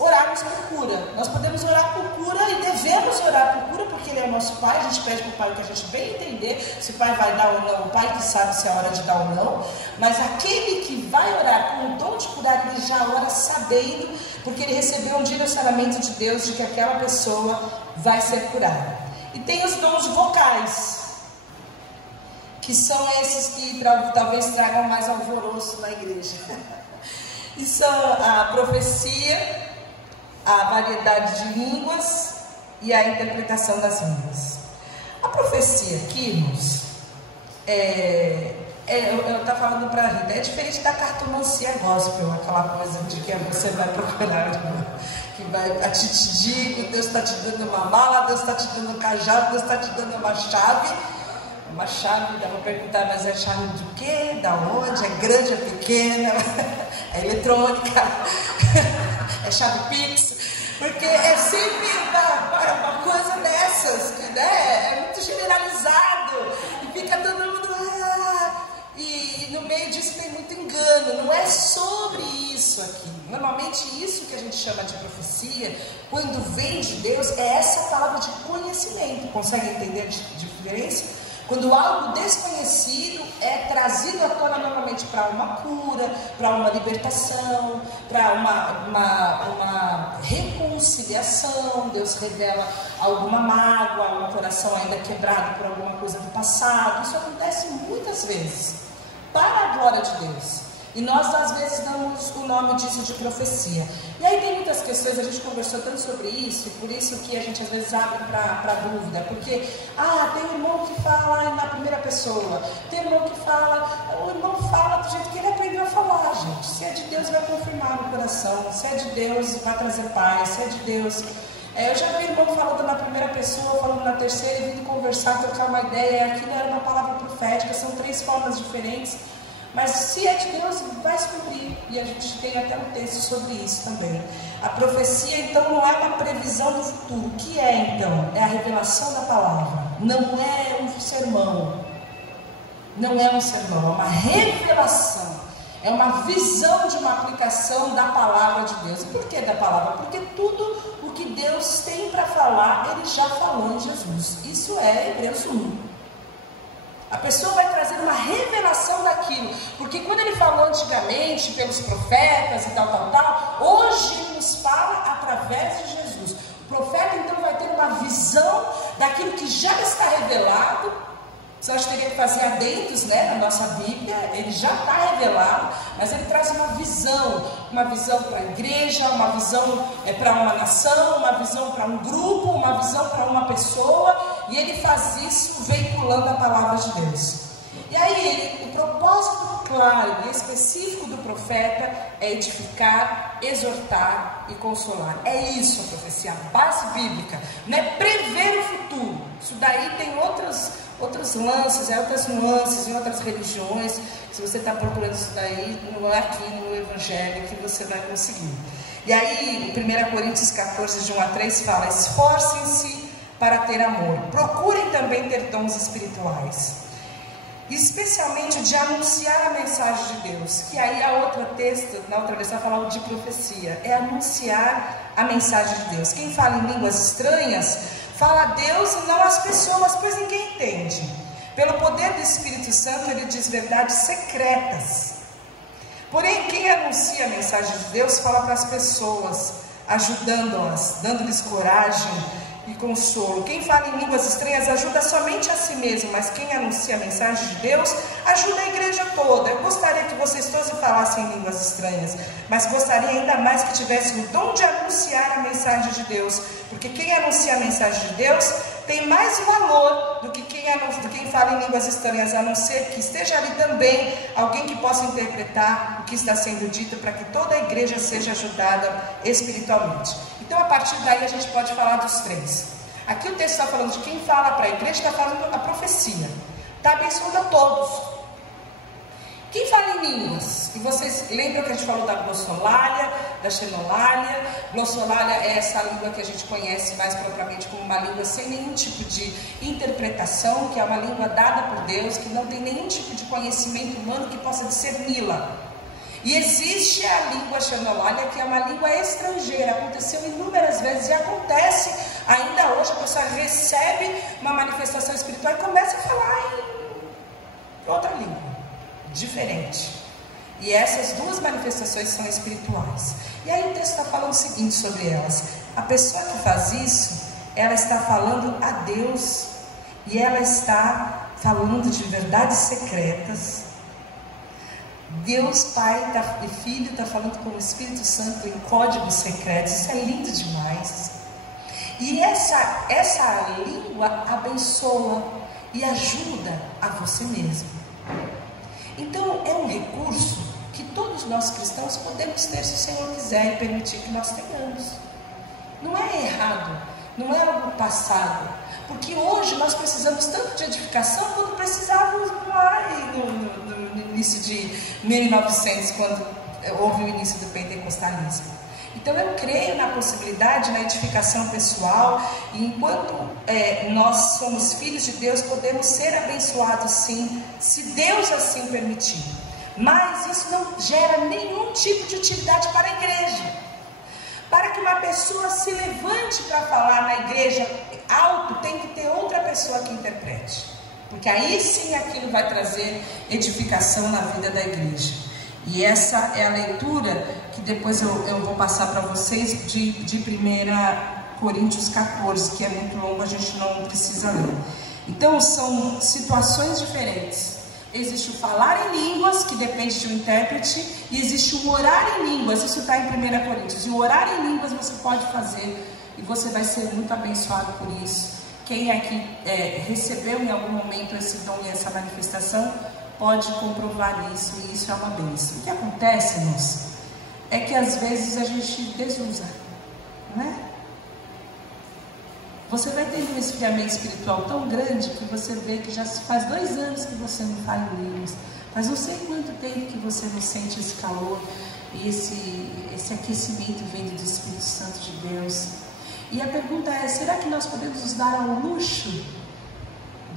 orarmos por cura. Nós podemos orar por cura e devemos orar por cura, porque Ele é o nosso Pai. A gente pede para o Pai o que a gente bem entender, se o Pai vai dar ou não, o Pai que sabe se é hora de dar ou não. Mas aquele que vai orar com o dom de curar, ele já ora sabendo, porque ele recebeu um direcionamento de Deus de que aquela pessoa vai ser curada. E tem os dons vocais, que são esses que talvez tragam mais alvoroço na igreja. E são a profecia, a variedade de línguas e a interpretação das línguas. A profecia aqui, irmãos, eu estou falando para a Rita, é diferente da cartomancia gospel, aquela coisa de que você vai procurar, que vai a te digo, Deus está te dando uma mala, Deus está te dando um cajado, Deus está te dando uma chave. Uma chave, dá para perguntar, mas é chave de quê? Da onde? É grande, é pequena? É eletrônica? É chave Pix? Porque é sempre uma coisa dessas, né? É muito generalizado e fica todo mundo... E E no meio disso tem muito engano, não é sobre isso aqui. Normalmente isso que a gente chama de profecia, quando vem de Deus, é essa palavra de conhecimento. Consegue entender a diferença? Quando algo desconhecido é trazido à tona normalmente para uma cura, para uma libertação, para uma reconciliação. Deus revela alguma mágoa, um coração ainda quebrado por alguma coisa do passado. Isso acontece muitas vezes, para a glória de Deus. E nós às vezes damos o nome disso de profecia. E aí tem muitas questões, a gente conversou tanto sobre isso, e por isso que a gente às vezes abre para dúvida. Porque, tem um irmão que fala na primeira pessoa, tem um irmão que fala, o irmão fala do jeito que ele aprendeu a falar, gente. Se é de Deus, vai confirmar no coração. Se é de Deus, vai trazer paz. Se é de Deus... eu já vi irmão falando na primeira pessoa, falando na terceira, e vindo conversar, trocar uma ideia. Aquilo era uma palavra profética, são 3 formas diferentes. Mas se é de Deus, vai se cumprir. E a gente tem até um texto sobre isso também. A profecia, então, não é uma previsão do futuro. O que é, então? É a revelação da palavra. Não é um sermão. Não é um sermão, é uma revelação. É uma visão de uma aplicação da palavra de Deus. E por que da palavra? Porque tudo o que Deus tem para falar, Ele já falou em Jesus. Isso é Hebreus 1. A pessoa vai trazer uma revelação daquilo, porque quando ele falou antigamente pelos profetas e tal, hoje ele nos fala através de Jesus. O profeta então vai ter uma visão daquilo que já está revelado. Só a gente teria que fazer adendos, na nossa Bíblia. Ele já está revelado, mas ele traz uma visão para a igreja, uma visão para uma nação, uma visão para um grupo, uma visão para uma pessoa, e ele faz isso veiculando a palavra de Deus. E aí, o propósito claro e específico do profeta é edificar, exortar e consolar. É isso a profecia, a base bíblica, não é prever o futuro. Isso daí tem outros lances, outras nuances em outras religiões. Se você está procurando isso daí, não é aqui no Evangelho que você vai conseguir. E aí, em 1 Coríntios 14, de 1 a 3, fala: esforcem-se para ter amor, procurem também ter dons espirituais, especialmente de anunciar a mensagem de Deus. Que aí a outra texto, na outra vez, fala de profecia, é anunciar a mensagem de Deus. Quem fala em línguas estranhas, fala a Deus e não às pessoas, pois ninguém entende. Pelo poder do Espírito Santo, ele diz verdades secretas. Porém, quem anuncia a mensagem de Deus, fala para as pessoas, ajudando-as, dando-lhes coragem e consolo. Quem fala em línguas estranhas ajuda somente a si mesmo, mas quem anuncia a mensagem de Deus ajuda a igreja toda. Eu gostaria que vocês todos falassem em línguas estranhas, mas gostaria ainda mais que tivessem o dom de anunciar a mensagem de Deus, porque quem anuncia a mensagem de Deus tem mais valor do que quem fala em línguas estranhas, a não ser que esteja ali também alguém que possa interpretar o que está sendo dito, para que toda a igreja seja ajudada espiritualmente. Então, a partir daí, a gente pode falar dos 3. Aqui o texto está falando de quem fala para a igreja, está falando a profecia. Está abençoando a todos. Quem fala em línguas? E vocês lembram que a gente falou da glossolalia, da xenolalia? Glossolalia é essa língua que a gente conhece mais propriamente como uma língua sem nenhum tipo de interpretação, que é uma língua dada por Deus, que não tem nenhum tipo de conhecimento humano que possa discerni-la. E existe a língua xenolalia, que é uma língua estrangeira. Aconteceu inúmeras vezes e acontece ainda hoje. A pessoa recebe uma manifestação espiritual e começa a falar em outra língua diferente. E essas 2 manifestações são espirituais. E aí o texto está falando o seguinte sobre elas: a pessoa que faz isso, ela está falando a Deus, e ela está falando de verdades secretas. Deus Pai e Filho está falando com o Espírito Santo em códigos secretos. Isso é lindo demais. E essa língua abençoa e ajuda a você mesmo. Então é um recurso que todos nós cristãos podemos ter, se o Senhor quiser e permitir que nós tenhamos. Não é errado, não é algo passado, porque hoje nós precisamos tanto de edificação quanto precisávamos lá no início de 1900, quando houve o início do pentecostalismo. Então eu creio na possibilidade, na edificação pessoal, e enquanto nós somos filhos de Deus, podemos ser abençoados sim, se Deus assim permitir. Mas isso não gera nenhum tipo de utilidade para a igreja. Para que uma pessoa se levante para falar na igreja alto, tem que ter outra pessoa que interprete. Porque aí sim aquilo vai trazer edificação na vida da igreja. E essa é a leitura que depois eu vou passar para vocês de 1 Coríntios 14, que é muito longo, a gente não precisa ler. Então são situações diferentes. Existe o falar em línguas, que depende de um intérprete, e existe o orar em línguas, isso está em 1 Coríntios. E o orar em línguas você pode fazer, e você vai ser muito abençoado por isso. Quem aqui recebeu em algum momento esse dom e essa manifestação, pode comprovar isso, e isso é uma bênção. O que acontece, irmãos, é que às vezes a gente desusa, não é? Você vai tendo um esfriamento espiritual tão grande que você vê que já faz 2 anos que você não fala em línguas, faz não sei quanto tempo que você não sente esse calor e esse aquecimento vindo do Espírito Santo de Deus. E a pergunta é, será que nós podemos nos dar ao luxo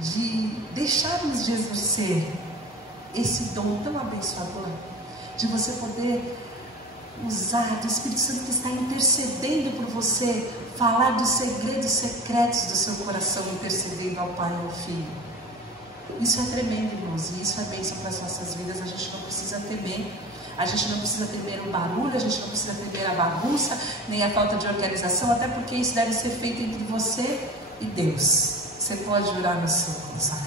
de deixarmos de exercer esse dom tão abençoador, de você poder usar do Espírito Santo que está intercedendo por você, falar dos segredos secretos do seu coração, intercedendo ao Pai e ao Filho? Isso é tremendo, irmãos, e isso é bênção para as nossas vidas. A gente não precisa temer, a gente não precisa temer o barulho, a gente não precisa temer a bagunça, nem a falta de organização, até porque isso deve ser feito entre você e Deus. Você pode orar na sua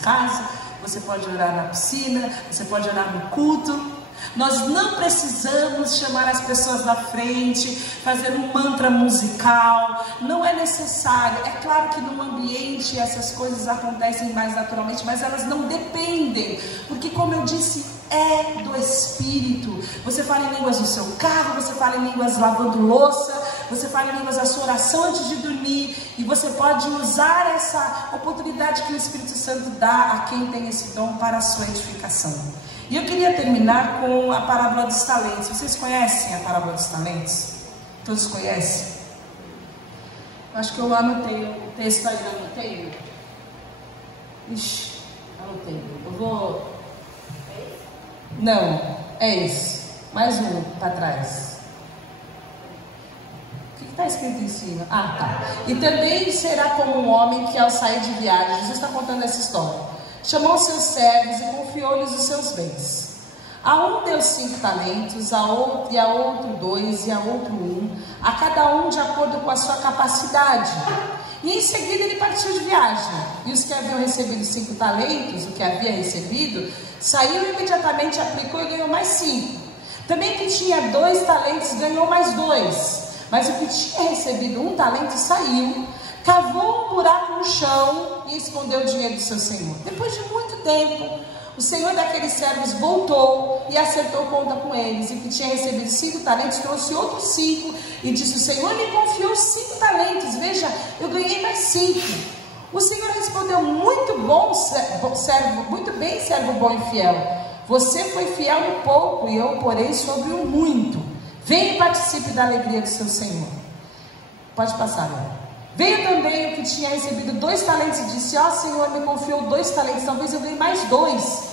casa, você pode orar na piscina, você pode orar no culto. Nós não precisamos chamar as pessoas na frente, fazer um mantra musical, não é necessário. É claro que no ambiente essas coisas acontecem mais naturalmente, mas elas não dependem, porque como eu disse, é do Espírito. Você fala em línguas no seu carro, você fala em línguas lavando louça, você fala em línguas na sua oração antes de dormir, e você pode usar essa oportunidade que o Espírito Santo dá a quem tem esse dom para a sua edificação. E eu queria terminar com a parábola dos talentos. Vocês conhecem a parábola dos talentos? Todos conhecem? Eu acho que eu anotei o texto aí, não anotei? Ixi, anotei. Eu vou... Não, é esse. Mais um para trás. O que está escrito em cima? Ah, tá. E também será como um homem que ao sair de viagem, Jesus está contando essa história, chamou seus servos e confiou-lhes os seus bens. A um deu 5 talentos, a outro 2, e a outro 1, a cada um de acordo com a sua capacidade. E em seguida ele partiu de viagem. E os que haviam recebido 5 talentos, o que havia recebido, saiu imediatamente, aplicou e ganhou mais 5. Também que tinha 2 talentos, ganhou mais 2. Mas o que tinha recebido 1 talento saiu, cavou um buraco no chão e escondeu o dinheiro do seu senhor. Depois de muito tempo, o senhor daqueles servos voltou e acertou conta com eles. E que tinha recebido 5 talentos, trouxe outros 5 e disse: o senhor me confiou 5 talentos, veja, eu ganhei mais 5. O senhor respondeu: muito bom, servo, muito bem, servo bom e fiel. Você foi fiel no pouco e eu o porei sobre o muito. Venha e participe da alegria do seu senhor. Pode passar, agora. Veio também o que tinha recebido 2 talentos e disse: ó, Senhor, me confiou 2 talentos, talvez eu ganhe mais 2.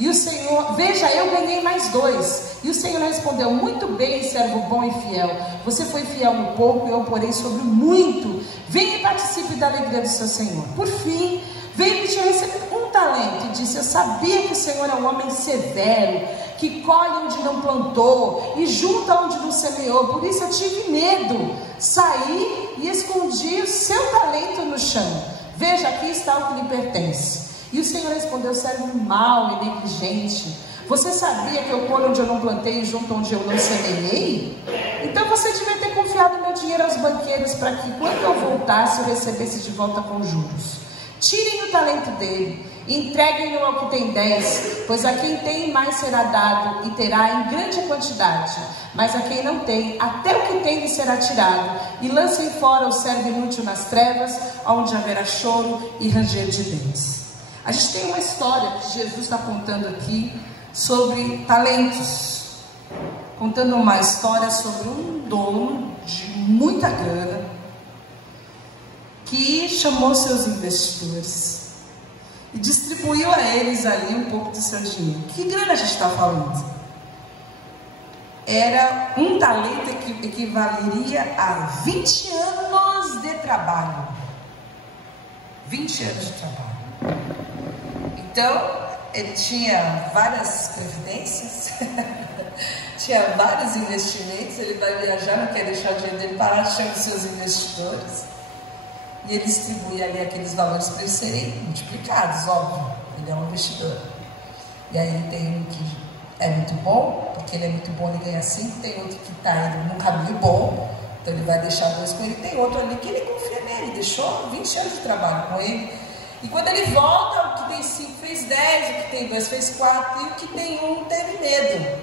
E o Senhor, veja, eu ganhei mais 2. E o Senhor respondeu: muito bem, servo bom e fiel. Você foi fiel no pouco e eu porei sobre o muito. Venha e participe da alegria do seu Senhor. Por fim, veio que tinha recebido 1 talento e disse: eu sabia que o Senhor é um homem severo, que colhe onde não plantou e junta onde não semeou. Por isso eu tive medo, saí e escondi o seu talento no chão. Veja, aqui está o que lhe pertence. E o Senhor respondeu: servo mau e negligente, você sabia que eu colho onde eu não plantei e junto onde eu não semeei? Então você devia ter confiado meu dinheiro aos banqueiros, para que quando eu voltasse eu recebesse de volta com juros. Tirem o talento dele, entreguem-no ao que tem 10, pois a quem tem mais será dado e terá em grande quantidade, mas a quem não tem, até o que tem lhe será tirado. E lancem fora o servo inútil nas trevas, onde haverá choro e ranger de dentes. A gente tem uma história que Jesus está contando aqui sobre talentos, contando uma história sobre um dono de muita grana que chamou seus investidores e distribuiu a eles ali um pouco do seu dinheiro. Que grana a gente está falando? Era um talento que equivaleria a 20 anos de trabalho. 20 anos de trabalho. Então, ele tinha várias previdências, tinha vários investimentos, ele vai viajar, não quer deixar o dinheiro dele parar, chama os seus investidores. E ele distribui ali aqueles valores para eles serem multiplicados, óbvio. Ele é um investidor. E aí tem um que é muito bom, porque ele é muito bom, ele ganha 5. Tem outro que está indo num caminho bom, então ele vai deixar 2 com ele. Tem outro ali que ele confia nele, deixou 20 anos de trabalho com ele. E quando ele volta, o que tem 5 fez 10, o que tem 2 fez 4, e o que tem 1 teve medo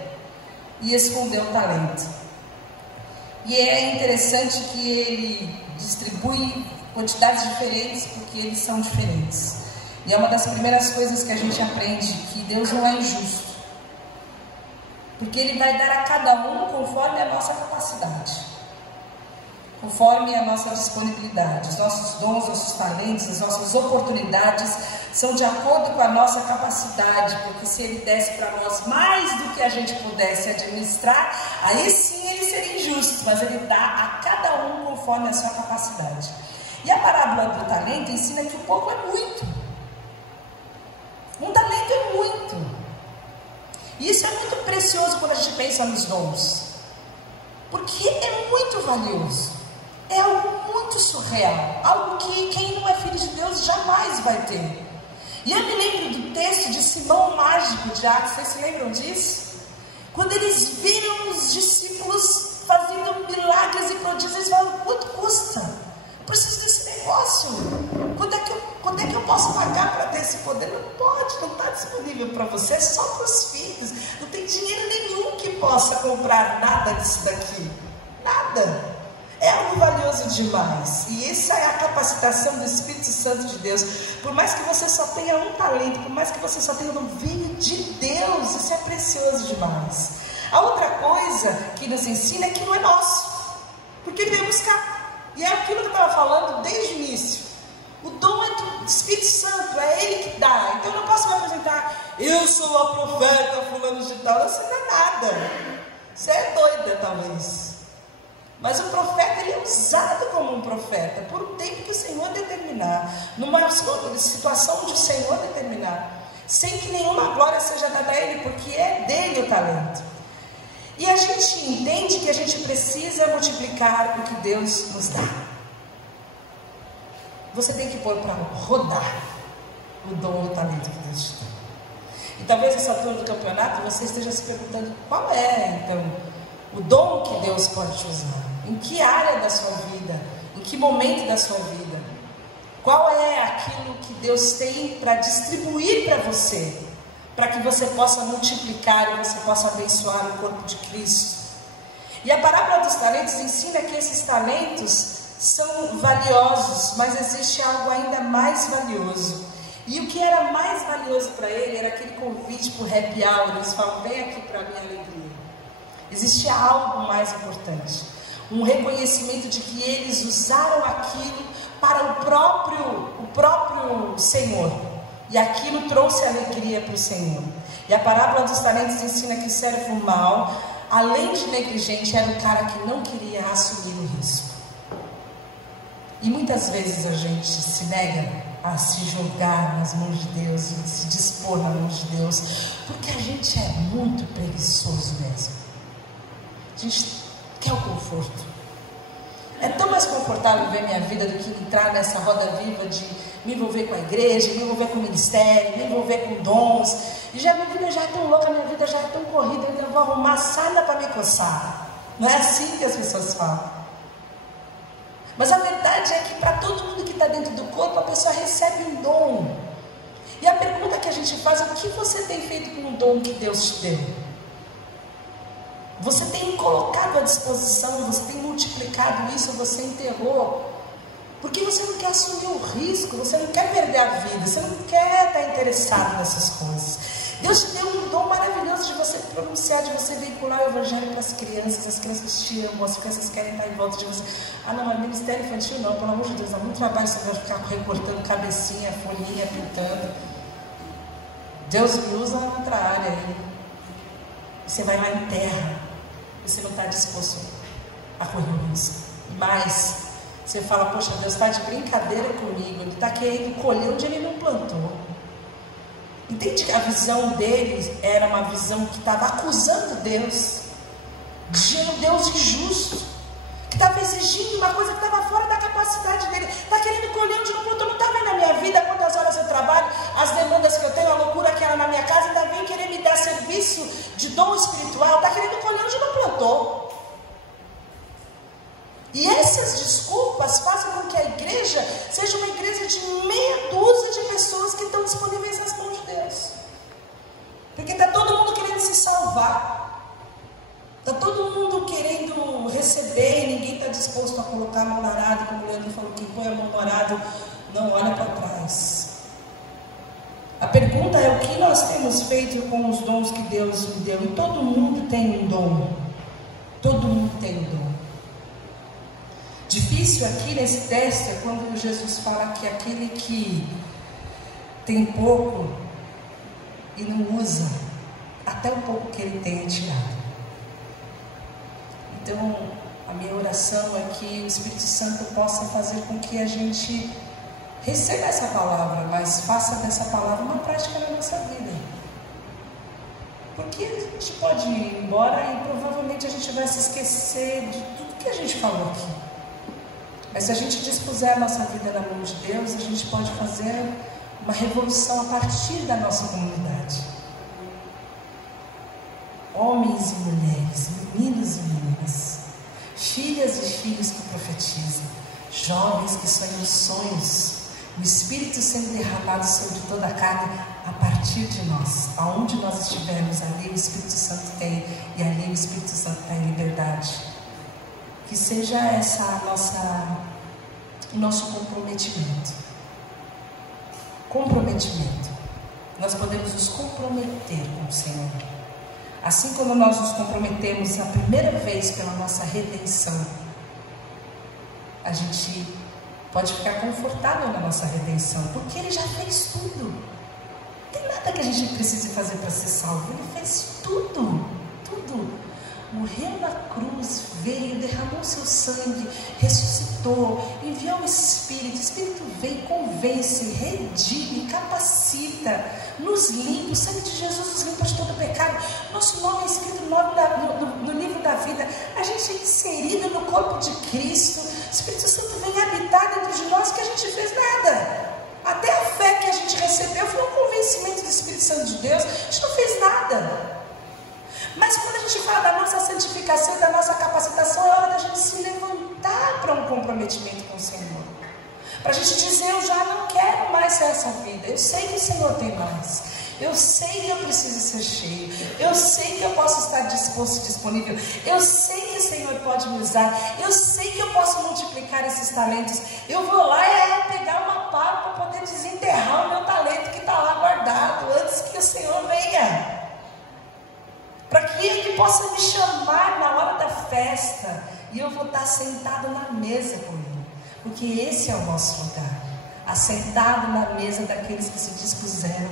e escondeu o talento. E é interessante que ele distribui quantidades diferentes, porque eles são diferentes. E é uma das primeiras coisas que a gente aprende, que Deus não é injusto. Porque Ele vai dar a cada um conforme a nossa capacidade, conforme a nossa disponibilidade. Os nossos dons, nossos talentos, as nossas oportunidades são de acordo com a nossa capacidade, porque se Ele desse para nós mais do que a gente pudesse administrar, aí sim Ele seria injusto, mas Ele dá a cada um conforme a sua capacidade. E a parábola do talento ensina que o pouco é muito. Um talento é muito. E isso é muito precioso quando a gente pensa nos dons, porque é muito valioso. É algo muito surreal, algo que quem não é filho de Deus jamais vai ter. E eu me lembro do texto de Simão Mágico de Atos, vocês se lembram disso? Quando eles viram os discípulos fazendo milagres e prodígios, eles falaram: quanto custa? Eu preciso desse negócio. Quando é que eu posso pagar para ter esse poder? Não pode, não está disponível para você, é só para os filhos. Não tem dinheiro nenhum que possa comprar nada disso daqui. Nada. É algo valioso demais. E essa é a capacitação do Espírito Santo de Deus. Por mais que você só tenha um talento, por mais que você só tenha um vinho de Deus, isso é precioso demais. A outra coisa que nos ensina é que não é nosso, porque veio buscar. E é aquilo que eu estava falando desde o início. O dom é do Espírito Santo, é Ele que dá. Então eu não posso me apresentar: eu sou a profeta fulano de tal. Você não é nada. Você é doida, talvez. Mas o profeta, ele é usado como um profeta por um tempo que o Senhor determinar, numa situação onde o Senhor determinar, sem que nenhuma glória seja dada a Ele, porque é dele o talento. E a gente entende que a gente precisa multiplicar o que Deus nos dá. Você tem que pôr para rodar o dom e o talento que Deus te dá. E talvez nessa altura do campeonato você esteja se perguntando: qual é então o dom que Deus pode te usar? Em que área da sua vida? Em que momento da sua vida? Qual é aquilo que Deus tem para distribuir para você, para que você possa multiplicar e você possa abençoar o corpo de Cristo? E a parábola dos talentos ensina que esses talentos são valiosos, mas existe algo ainda mais valioso. E o que era mais valioso para ele era aquele convite para o happy hour. Eles falam: vem aqui para a minha alegria. Existia algo mais importante, um reconhecimento de que eles usaram aquilo para o próprio Senhor, e aquilo trouxe alegria para o Senhor. E a parábola dos talentos ensina que o servo mau, além de negligente, era o cara que não queria assumir o risco. E muitas vezes a gente se nega a se jogar nas mãos de Deus, e se dispor nas mãos de Deus, porque a gente é muito preguiçoso mesmo. A gente quer o conforto. É tão mais confortável ver minha vida do que entrar nessa roda viva de me envolver com a igreja, me envolver com o ministério, me envolver com dons. E minha vida já é tão louca, minha vida já é tão corrida, então eu vou arrumar sarna para me coçar. Não é assim que as pessoas falam. Mas a verdade é que para todo mundo que está dentro do corpo, a pessoa recebe um dom. E a pergunta que a gente faz é: o que você tem feito com o dom que Deus te deu? Você tem colocado à disposição, você tem multiplicado isso, você enterrou? Porque você não quer assumir o risco, você não quer perder a vida, você não quer estar interessado nessas coisas. Deus te deu um dom maravilhoso de você pronunciar, de você veicular o evangelho para as crianças te amam, as crianças querem estar em volta de você. Ah não, mas ministério infantil não, pelo amor de Deus, dá muito trabalho, você vai ficar recortando cabecinha, folhinha, pintando. Deus me usa na outra área aí. Você vai lá em terra, você não está disposto a correr o risco. Mas você fala, poxa, Deus está de brincadeira comigo, Ele está querendo colher onde Ele não plantou. Entende que a visão deles era uma visão que estava acusando Deus, de um Deus injusto, que estava exigindo uma coisa que estava fora da capacidade dele, está querendo colher onde não plantou. Não está vendo na minha vida quantas horas eu trabalho, as demandas que eu tenho, a loucura que era na minha casa, ainda vem querer me dar serviço de dom espiritual, está querendo colher onde não plantou. E essas desculpas fazem com que a igreja seja uma igreja de meia dúzia de pessoas que estão disponíveis nas mãos de Deus. Porque está todo mundo querendo se salvar. Está todo mundo querendo receber e ninguém está disposto a colocar a mão no arado. Como o Leandro falou, quem põe a mão no arado não olha para trás. A pergunta é: o que nós temos feito com os dons que Deus me deu? E todo mundo tem um dom. Todo mundo tem um dom. Difícil aqui nesse texto é quando Jesus fala que aquele que tem pouco e não usa, até o pouco que ele tem é tirado. Então, a minha oração é que o Espírito Santo possa fazer com que a gente receba essa palavra, mas faça dessa palavra uma prática na nossa vida. Porque a gente pode ir embora e provavelmente a gente vai se esquecer de tudo que a gente falou aqui. Mas se a gente dispuser a nossa vida na mão de Deus, a gente pode fazer uma revolução a partir da nossa comunidade. Homens e mulheres, meninos e meninas, filhas e filhos que profetizam, jovens que sonham sonhos, o Espírito sendo derramado sobre toda a carne a partir de nós. Aonde nós estivermos, ali o Espírito Santo tem, e ali o Espírito Santo está em liberdade. Que seja essa o nosso comprometimento. Comprometimento. Nós podemos nos comprometer com o Senhor. Assim como nós nos comprometemos a primeira vez pela nossa redenção, a gente pode ficar confortável na nossa redenção, porque Ele já fez tudo. Não tem nada que a gente precise fazer para ser salvo. Ele fez tudo, tudo. Morreu na cruz, veio, derramou seu sangue, ressuscitou, enviou o Espírito veio, convence, redime, capacita, nos limpa. O sangue de Jesus nos limpa de todo pecado. Nosso nome é escrito no livro da vida. A gente é inserido no corpo de Cristo. O Espírito Santo vem habitar dentro de nós, que a gente fez nada. Até a fé que a gente recebeu foi um convencimento do Espírito Santo de Deus. A gente não fez nada. Mas quando a gente fala da nossa santificação e da nossa capacitação, é hora da gente se levantar para um comprometimento com o Senhor. Para a gente dizer: eu já não quero mais ser essa vida. Eu sei que o Senhor tem mais. Eu sei que eu preciso ser cheio. Eu sei que eu posso estar disposto e disponível. Eu sei que o Senhor pode me usar. Eu sei que eu posso multiplicar esses talentos. Eu vou lá e pegar uma pá para poder desenterrar o meu talento que está lá guardado antes que o Senhor venha. Para que Ele possa me chamar na hora da festa e eu vou estar sentado na mesa com Ele, porque esse é o nosso lugar, assentado na mesa daqueles que se dispuseram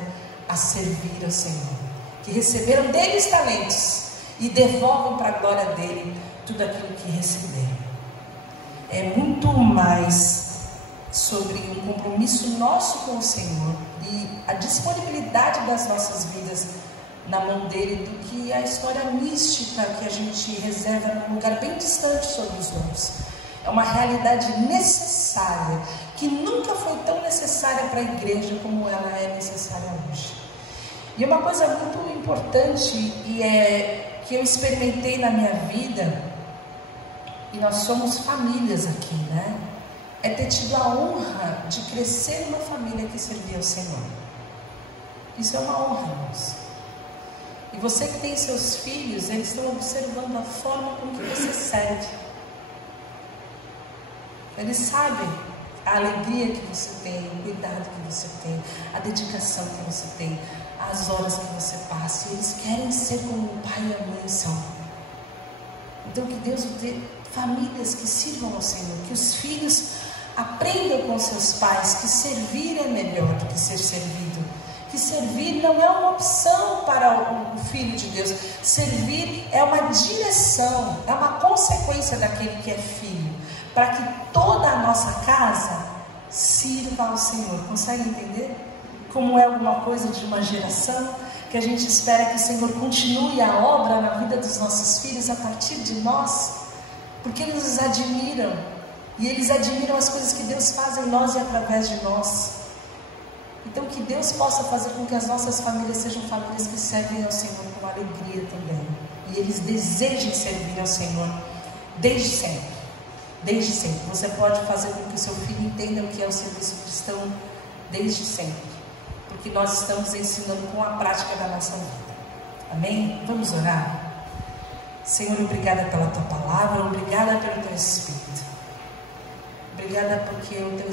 a servir ao Senhor, que receberam dele os talentos e devolvem para a glória dele tudo aquilo que receberam. É muito mais sobre um compromisso nosso com o Senhor e a disponibilidade das nossas vidas na mão dele, do que a história mística que a gente reserva num lugar bem distante sobre os dons. É uma realidade necessária, que nunca foi tão necessária para a igreja como ela é necessária hoje. E uma coisa muito importante, e é que eu experimentei na minha vida, e nós somos famílias aqui, né? É ter tido a honra de crescer numa família que servia ao Senhor. Isso é uma honra, irmãos. E você que tem seus filhos, eles estão observando a forma como que você serve. Eles sabem a alegria que você tem, o cuidado que você tem, a dedicação que você tem, as horas que você passa. Eles querem ser como o pai e a mãe são. Então que Deus dê famílias que sirvam ao Senhor, que os filhos aprendam com seus pais que servir é melhor do que ser servido, que servir não é uma opção para o Filho de Deus, servir é uma direção, é uma consequência daquele que é filho, para que toda a nossa casa sirva ao Senhor. Consegue entender? Como é alguma coisa de uma geração, que a gente espera que o Senhor continue a obra na vida dos nossos filhos a partir de nós, porque eles nos admiram, e eles admiram as coisas que Deus faz em nós e através de nós. Então que Deus possa fazer com que as nossas famílias sejam famílias que servem ao Senhor com alegria também, e eles desejem servir ao Senhor desde sempre. Desde sempre. Você pode fazer com que o seu filho entenda o que é o serviço cristão desde sempre, porque nós estamos ensinando com a prática da nossa vida. Amém? Vamos orar? Senhor, obrigada pela Tua palavra, obrigada pelo Teu Espírito. Obrigada porque o Teu